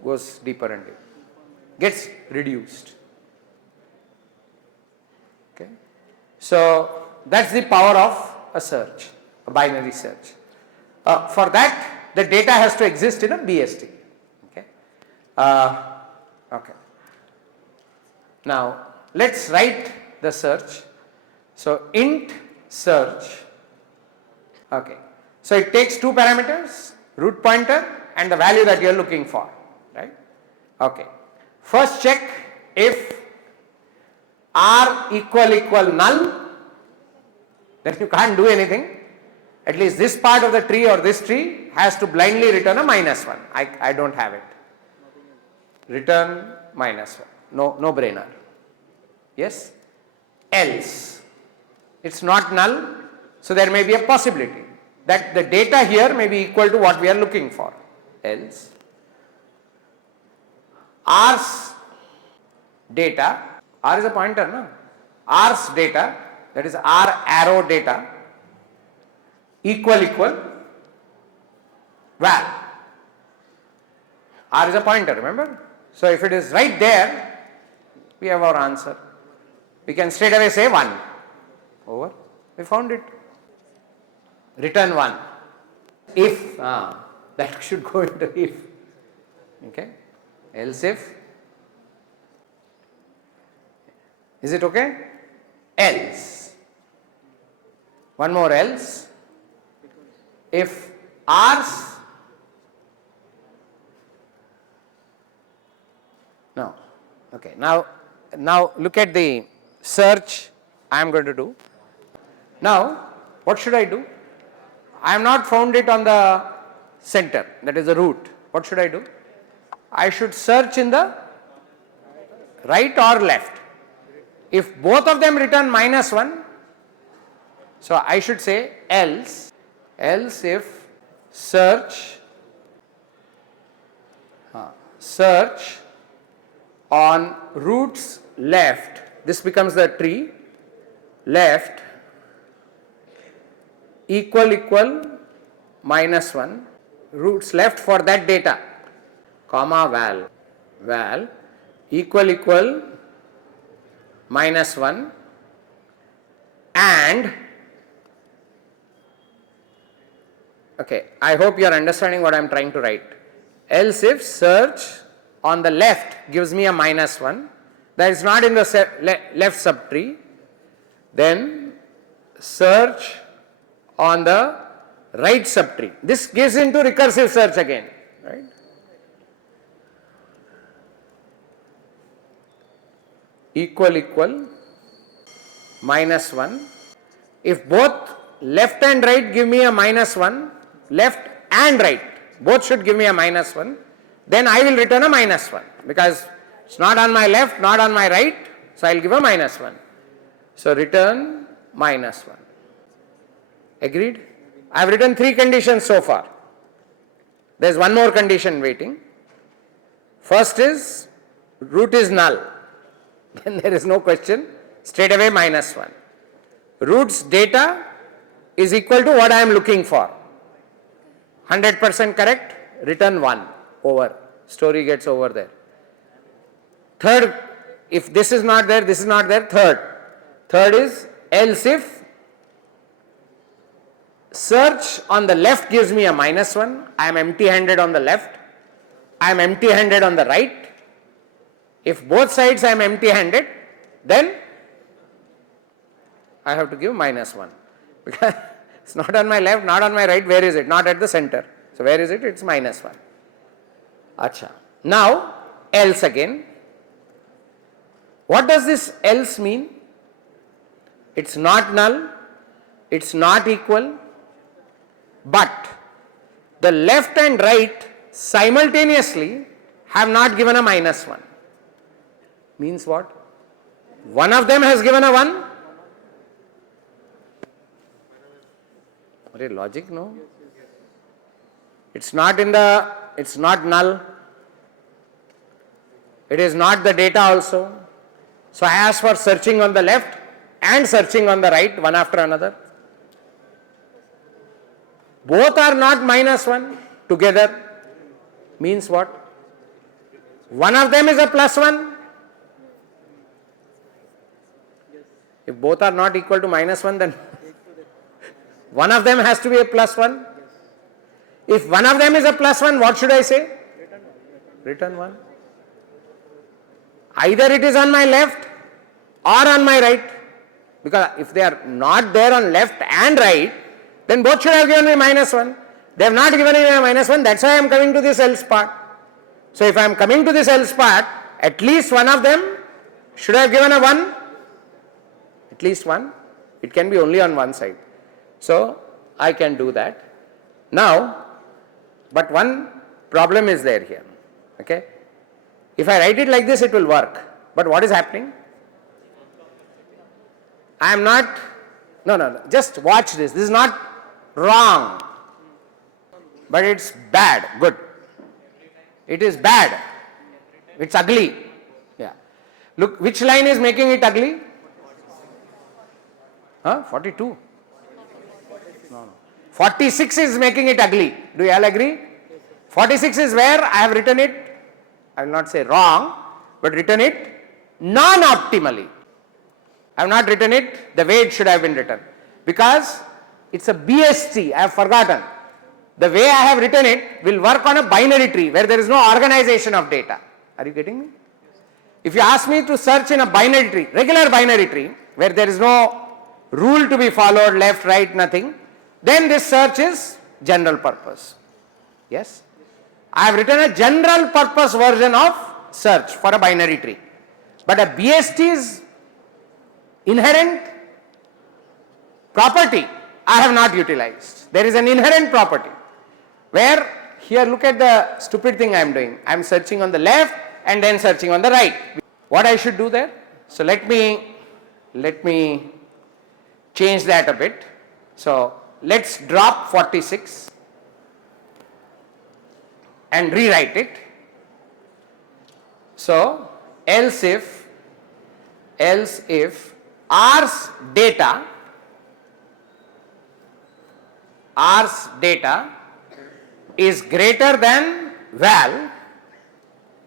goes deeper and deeper, gets reduced. Okay. So that's the power of a search, a binary search. For that, the data has to exist in a BST. Okay. Okay. Now let's write the search. So int search. Okay. So it takes two parameters, root pointer and the value that you are looking for, right? Okay. First check if r equal null, then you can't do anything. At least this part of the tree or this tree has to blindly return a -1. I don't have it. Return -1. No brainer. Yes? Else. It's not null, so there may be a possibility that the data here may be equal to what we are looking for. Else. R's data, R is a pointer, no? R's data, that is R arrow data, equal val. R is a pointer, remember? So if it is right there, we have our answer. We can straight away say 1. Over. We found it. Return 1. If, that should go into if. Okay. Else if. Is it okay? Else. One more else. If R's. No. Okay. Now look at the search I am going to do. Now, what should I do? I have not found it on the center, that is the root. What should I do? I should search in the right or left? If both of them return minus 1, so I should say else if search on roots left, this becomes the tree, left equal minus 1, roots left for that data, comma val equal minus 1, and okay, I hope you are understanding what I am trying to write. Else if search on the left gives me a minus 1, that is not in the left subtree, then search on the right subtree. This gives into recursive search again, right? Equal minus 1. If both left and right give me a minus 1, left and right both should give me a minus 1, then I will return a minus 1 because it's not on my left, not on my right, so I will give a minus 1. So return minus 1. Agreed? I have written 3 conditions so far. There is one more condition waiting. First is root is null. Then there is no question, straight away minus 1. Root's data is equal to what I am looking for. 100% correct, return 1, over. Story gets over there. Third, if this is not there, this is not there, third is else if search on the left gives me a minus 1, I am empty handed on the left, I am empty handed on the right. If both sides I am empty handed, then I have to give minus 1 because it's not on my left, not on my right. Where is it? Not at the center. So where is it? It's minus 1. Acha. Now else again. What does this else mean? It's not null, it's not equal, but the left and right simultaneously have not given a minus 1. Means what? One of them has given a 1. Logic, no? It's not null. It is not the data also. So I ask for searching on the left and searching on the right, one after another. Both are not minus 1 together. Means what? One of them is a plus 1. If both are not equal to minus 1, then one of them has to be a plus 1. If one of them is a plus 1, what should I say? Return 1. Either it is on my left or on my right. Because if they are not there on left and right, then both should have given me minus 1. They have not given me a minus 1, that's why I am coming to this else part. So if I am coming to this else part, at least one of them should have given a 1. At least one. It can be only on one side. So I can do that. Now, but one problem is there here. Okay? If I write it like this, it will work. But what is happening? I am not, no, just watch this. This is not wrong. But it's bad. Good. It is bad. It's ugly. Yeah. Look, which line is making it ugly? 42. No. 46 is making it ugly. Do you all agree? 46 is where I have written it, I will not say wrong, but written it non-optimally. I have not written it the way it should have been written. Because it's a BST, I have forgotten. The way I have written it will work on a binary tree where there is no organization of data. Are you getting me? If you ask me to search in a binary tree, regular binary tree, where there is no rule to be followed, left, right, nothing, then this search is general purpose. Yes? I have written a general purpose version of search for a binary tree. But a BST is inherent property I have not utilized. There is an inherent property where here look at the stupid thing I am doing. I am searching on the left and then searching on the right. What I should do there? So let me let me change that a bit. So let's drop 46 and rewrite it. So else if R's data is greater than val,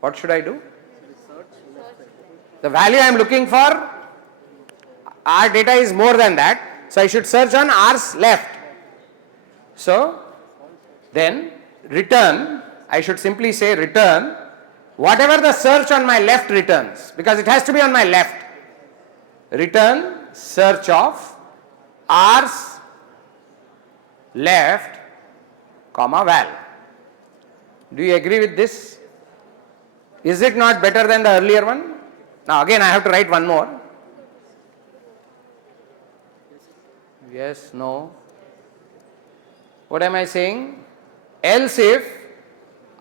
what should I do? The value I am looking for, R data is more than that, so I should search on R's left. So then return, I should simply say return whatever the search on my left returns, because it has to be on my left. Return search of R's left, comma val. Do you agree with this? Is it not better than the earlier one? Now again I have to write one more. Yes, no. What am I saying? Else if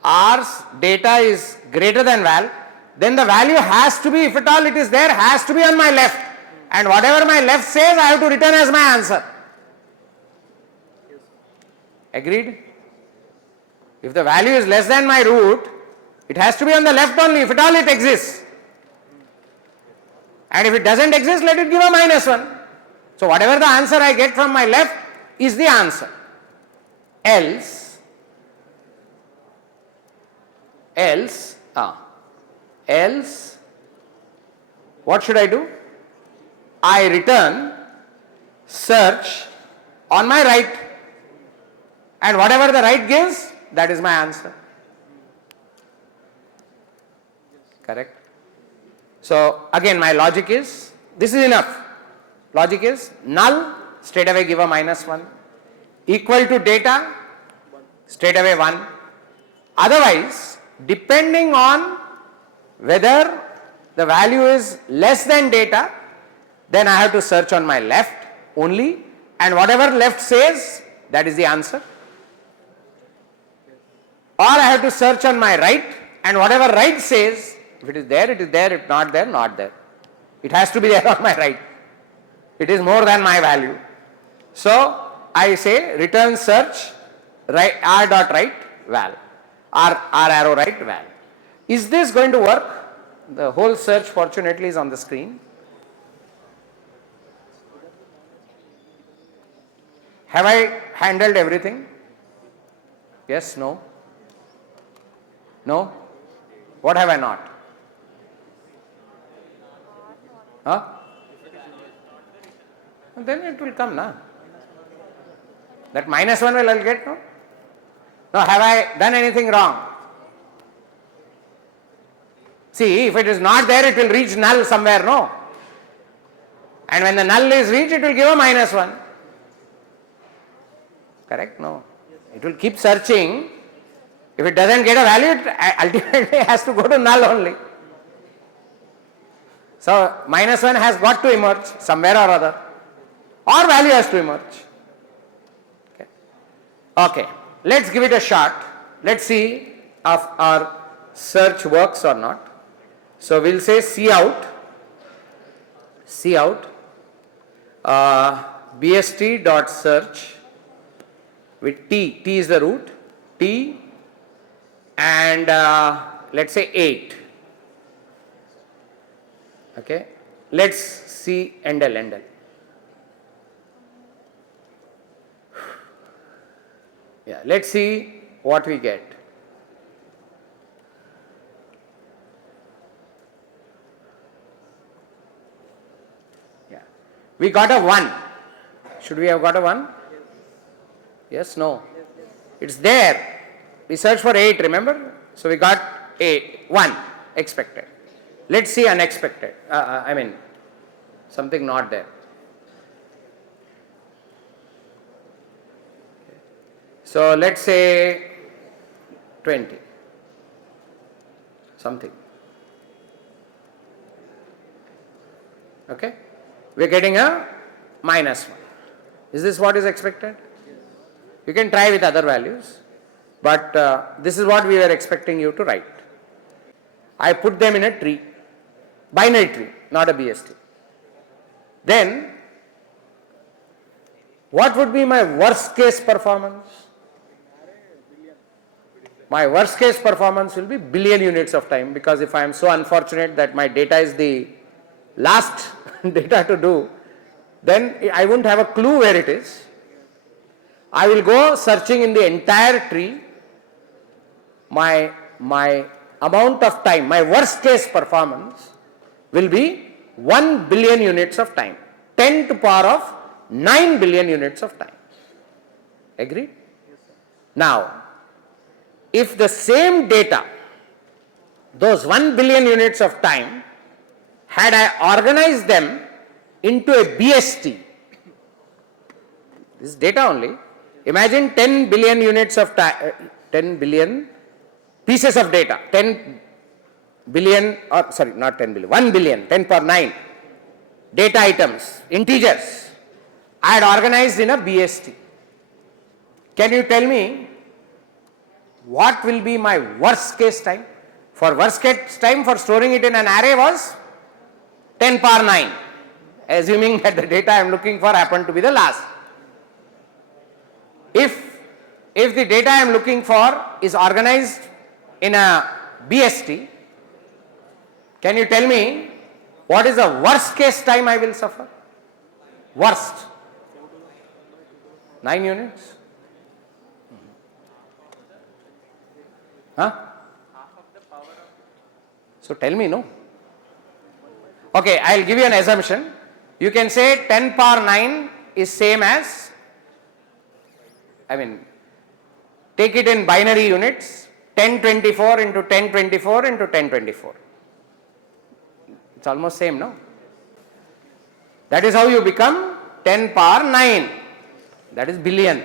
R's data is greater than val, then the value has to be, if at all it is there, has to be on my left. And whatever my left says, I have to return as my answer. Agreed? If the value is less than my root, it has to be on the left only, if at all it exists. And if it doesn't exist, let it give a -1. So whatever the answer I get from my left is the answer. Else, what should I do? I return search on my right, and whatever the right gives, that is my answer. Correct? So again my logic is, this is enough. Logic is null, straight away give a -1, equal to data, straight away 1. Otherwise, depending on whether the value is less than data, then I have to search on my left only, and whatever left says, that is the answer. Or I have to search on my right, and whatever right says, if it is there, it is there, if not there, not there. It has to be there on my right. It is more than my value. So I say return search right, R dot right val, R arrow right val. Is this going to work? The whole search fortunately is on the screen. Have I handled everything? Yes, no? No? What have I not? Huh? Then it will come, na? That -1 will I'll get, no? No, have I done anything wrong? See, if it is not there, it will reach null somewhere, no? And when the null is reached, it will give a -1. Correct? No. It will keep searching. If it doesn't get a value, it ultimately has to go to null only. So -1 has got to emerge somewhere or other, or value has to emerge. Okay, let's give it a shot. Let's see if our search works or not. So we'll say cout bst dot search with t is the root, t and let's say 8. Okay, let's see endl. Yeah, let's see what we get. Yeah, we got a 1. Should we have got a 1? Yes, no? It's there. We searched for 8, remember? So we got 1 expected. Let's see unexpected. I mean, something not there. So let's say 20. Something. Okay? We are getting a -1. Is this what is expected? You can try with other values, but this is what we were expecting you to write. I put them in a tree, binary tree, not a BST. then what would be my worst case performance? My worst case performance will be billion units of time, because if I am so unfortunate that my data is the last data to do, then I won't have a clue where it is. I will go searching in the entire tree. My amount of time, my worst case performance will be 1 billion units of time, 10 to power of 9 billion units of time. Agreed? Now, if the same data, those 1 billion units of time, had I organized them into a BST, this is data only, imagine 10 billion units of time, 10 billion pieces of data, 10 billion, or sorry, not 10 billion, 1 billion, 10 power 9 data items, integers, I had organized in a BST. Can you tell me what will be my worst case time? For worst case time for storing it in an array was 10 power 9, assuming that the data I am looking for happened to be the last. If the data I am looking for is organized in a BST, can you tell me what is the worst case time I will suffer? Worst. 9 units? Huh? So tell me, no? Okay, I will give you an assumption. You can say 10 power 9 is same as, take it in binary units, 1024 into 1024 into 1024. It's almost same, no? That is how you become 10 power 9. That is billion.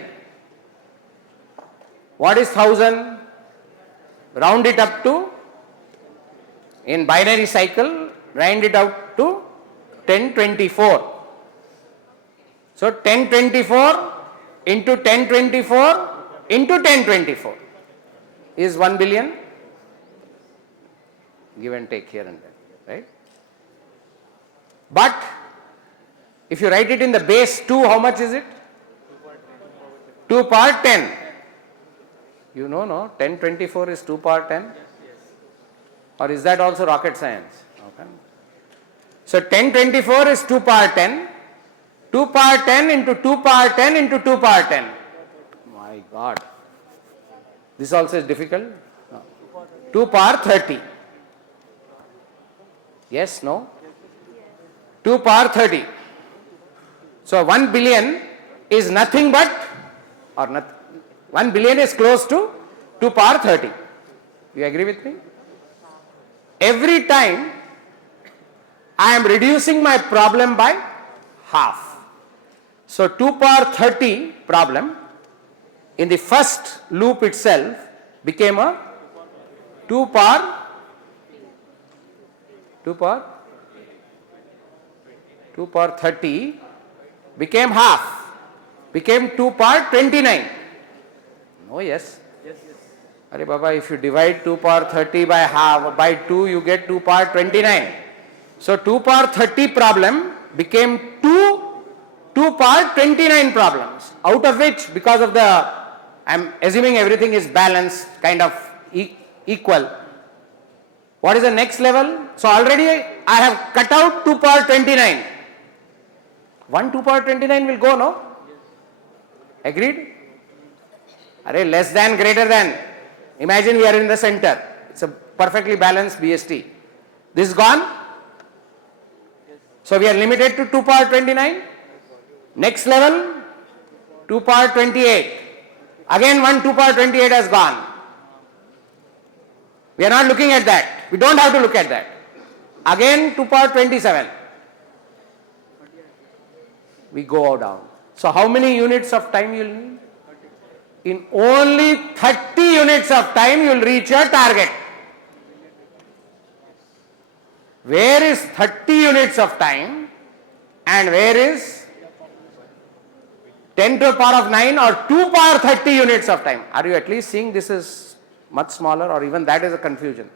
What is 1000? Round it up to, in binary cycle, round it out to 1024. So 1024 into 1024 into 1024 is 1 billion. Give and take here and there, right? But if you write it in the base 2, how much is it? 2 power 10. You know, no? 1024 is 2 power 10? Or is that also rocket science? Okay. So 1024 is 2 power 10. 2 power 10 into 2 power 10 into 2 power 10. My God. This also is difficult. No. 2 power 30. Yes, no? 2 power 30. So 1 billion is nothing but, or not, 1 billion is close to 2 power 30. You agree with me? Every time I am reducing my problem by half. So 2 power 30 problem in the first loop itself became a 2 power 30 became half, became 2 power 29. No, yes. Arey Baba, if you divide 2 power 30 by half, by 2, you get 2 power 29. So 2 power 30 problem became 2 power 29 problems, out of which, because of the, I am assuming everything is balanced, kind of equal. What is the next level? So already I have cut out 2 power 29. 1 2 power 29 will go, no? Agreed? Array, less than, greater than. Imagine we are in the center. It's a perfectly balanced BST. This is gone. So we are limited to 2 power 29. Next level, 2 power 28. Again 1 2 power 28 has gone. We are not looking at that. We don't have to look at that. Again 2 power 27. We go down. So how many units of time you will need? In only 30 units of time you will reach your target. Where is 30 units of time and where is 10 to the power of 9 or 2 power 30 units of time? Are you at least seeing this is much smaller, or even that is a confusion?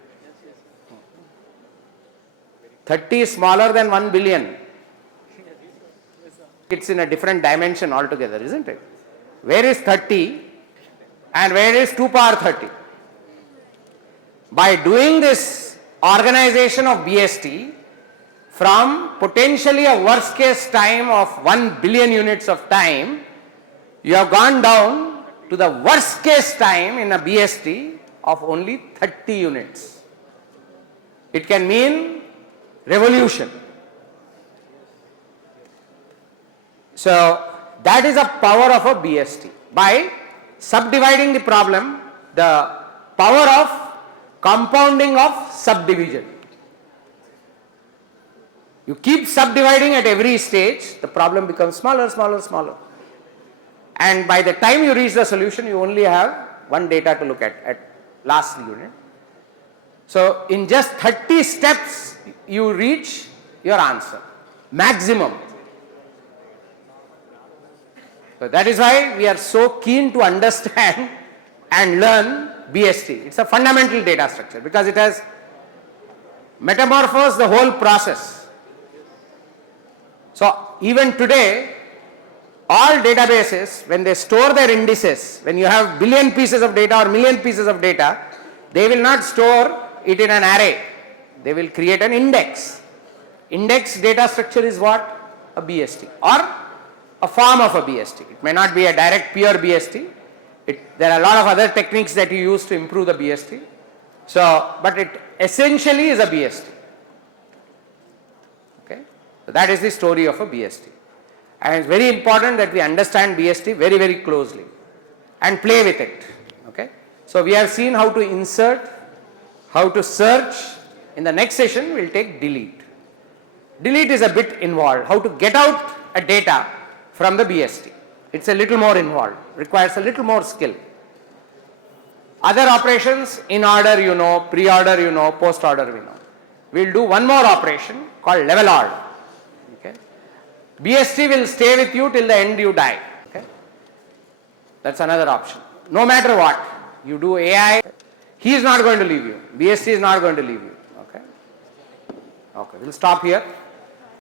30 is smaller than 1 billion. It's in a different dimension altogether, isn't it? Where is 30 and where is 2 power 30? By doing this organization of BST from potentially a worst case time of 1 billion units of time, you have gone down to the worst case time in a BST of only 30 units. It can mean revolution. So that is a power of a BST. By subdividing the problem, the power of compounding of subdivision. You keep subdividing at every stage, the problem becomes smaller, smaller, smaller. And by the time you reach the solution, you only have one data to look at last unit. So in just 30 steps, you reach your answer, maximum. So that is why we are so keen to understand and learn BST. It's a fundamental data structure because it has metamorphosed the whole process. So even today, all databases, when they store their indices, when you have billion pieces of data or million pieces of data, they will not store it in an array. They will create an index. Index data structure is what? A BST or a form of a BST. It may not be a direct pure BST. There are a lot of other techniques that you use to improve the BST. So, but it essentially is a BST. Okay? So that is the story of a BST. And it's very important that we understand BST very, very closely and play with it. Okay? So we have seen how to insert, how to search. In the next session, we will take delete. Delete is a bit involved. How to get out a data from the BST. It's a little more involved, requires a little more skill. Other operations, in order you know, pre-order you know, post-order we know. We will do one more operation called level order. Okay? BST will stay with you till the end you die. Okay? That's another option. No matter what, you do AI, he is not going to leave you. BST is not going to leave you. Okay? Okay, we'll stop here.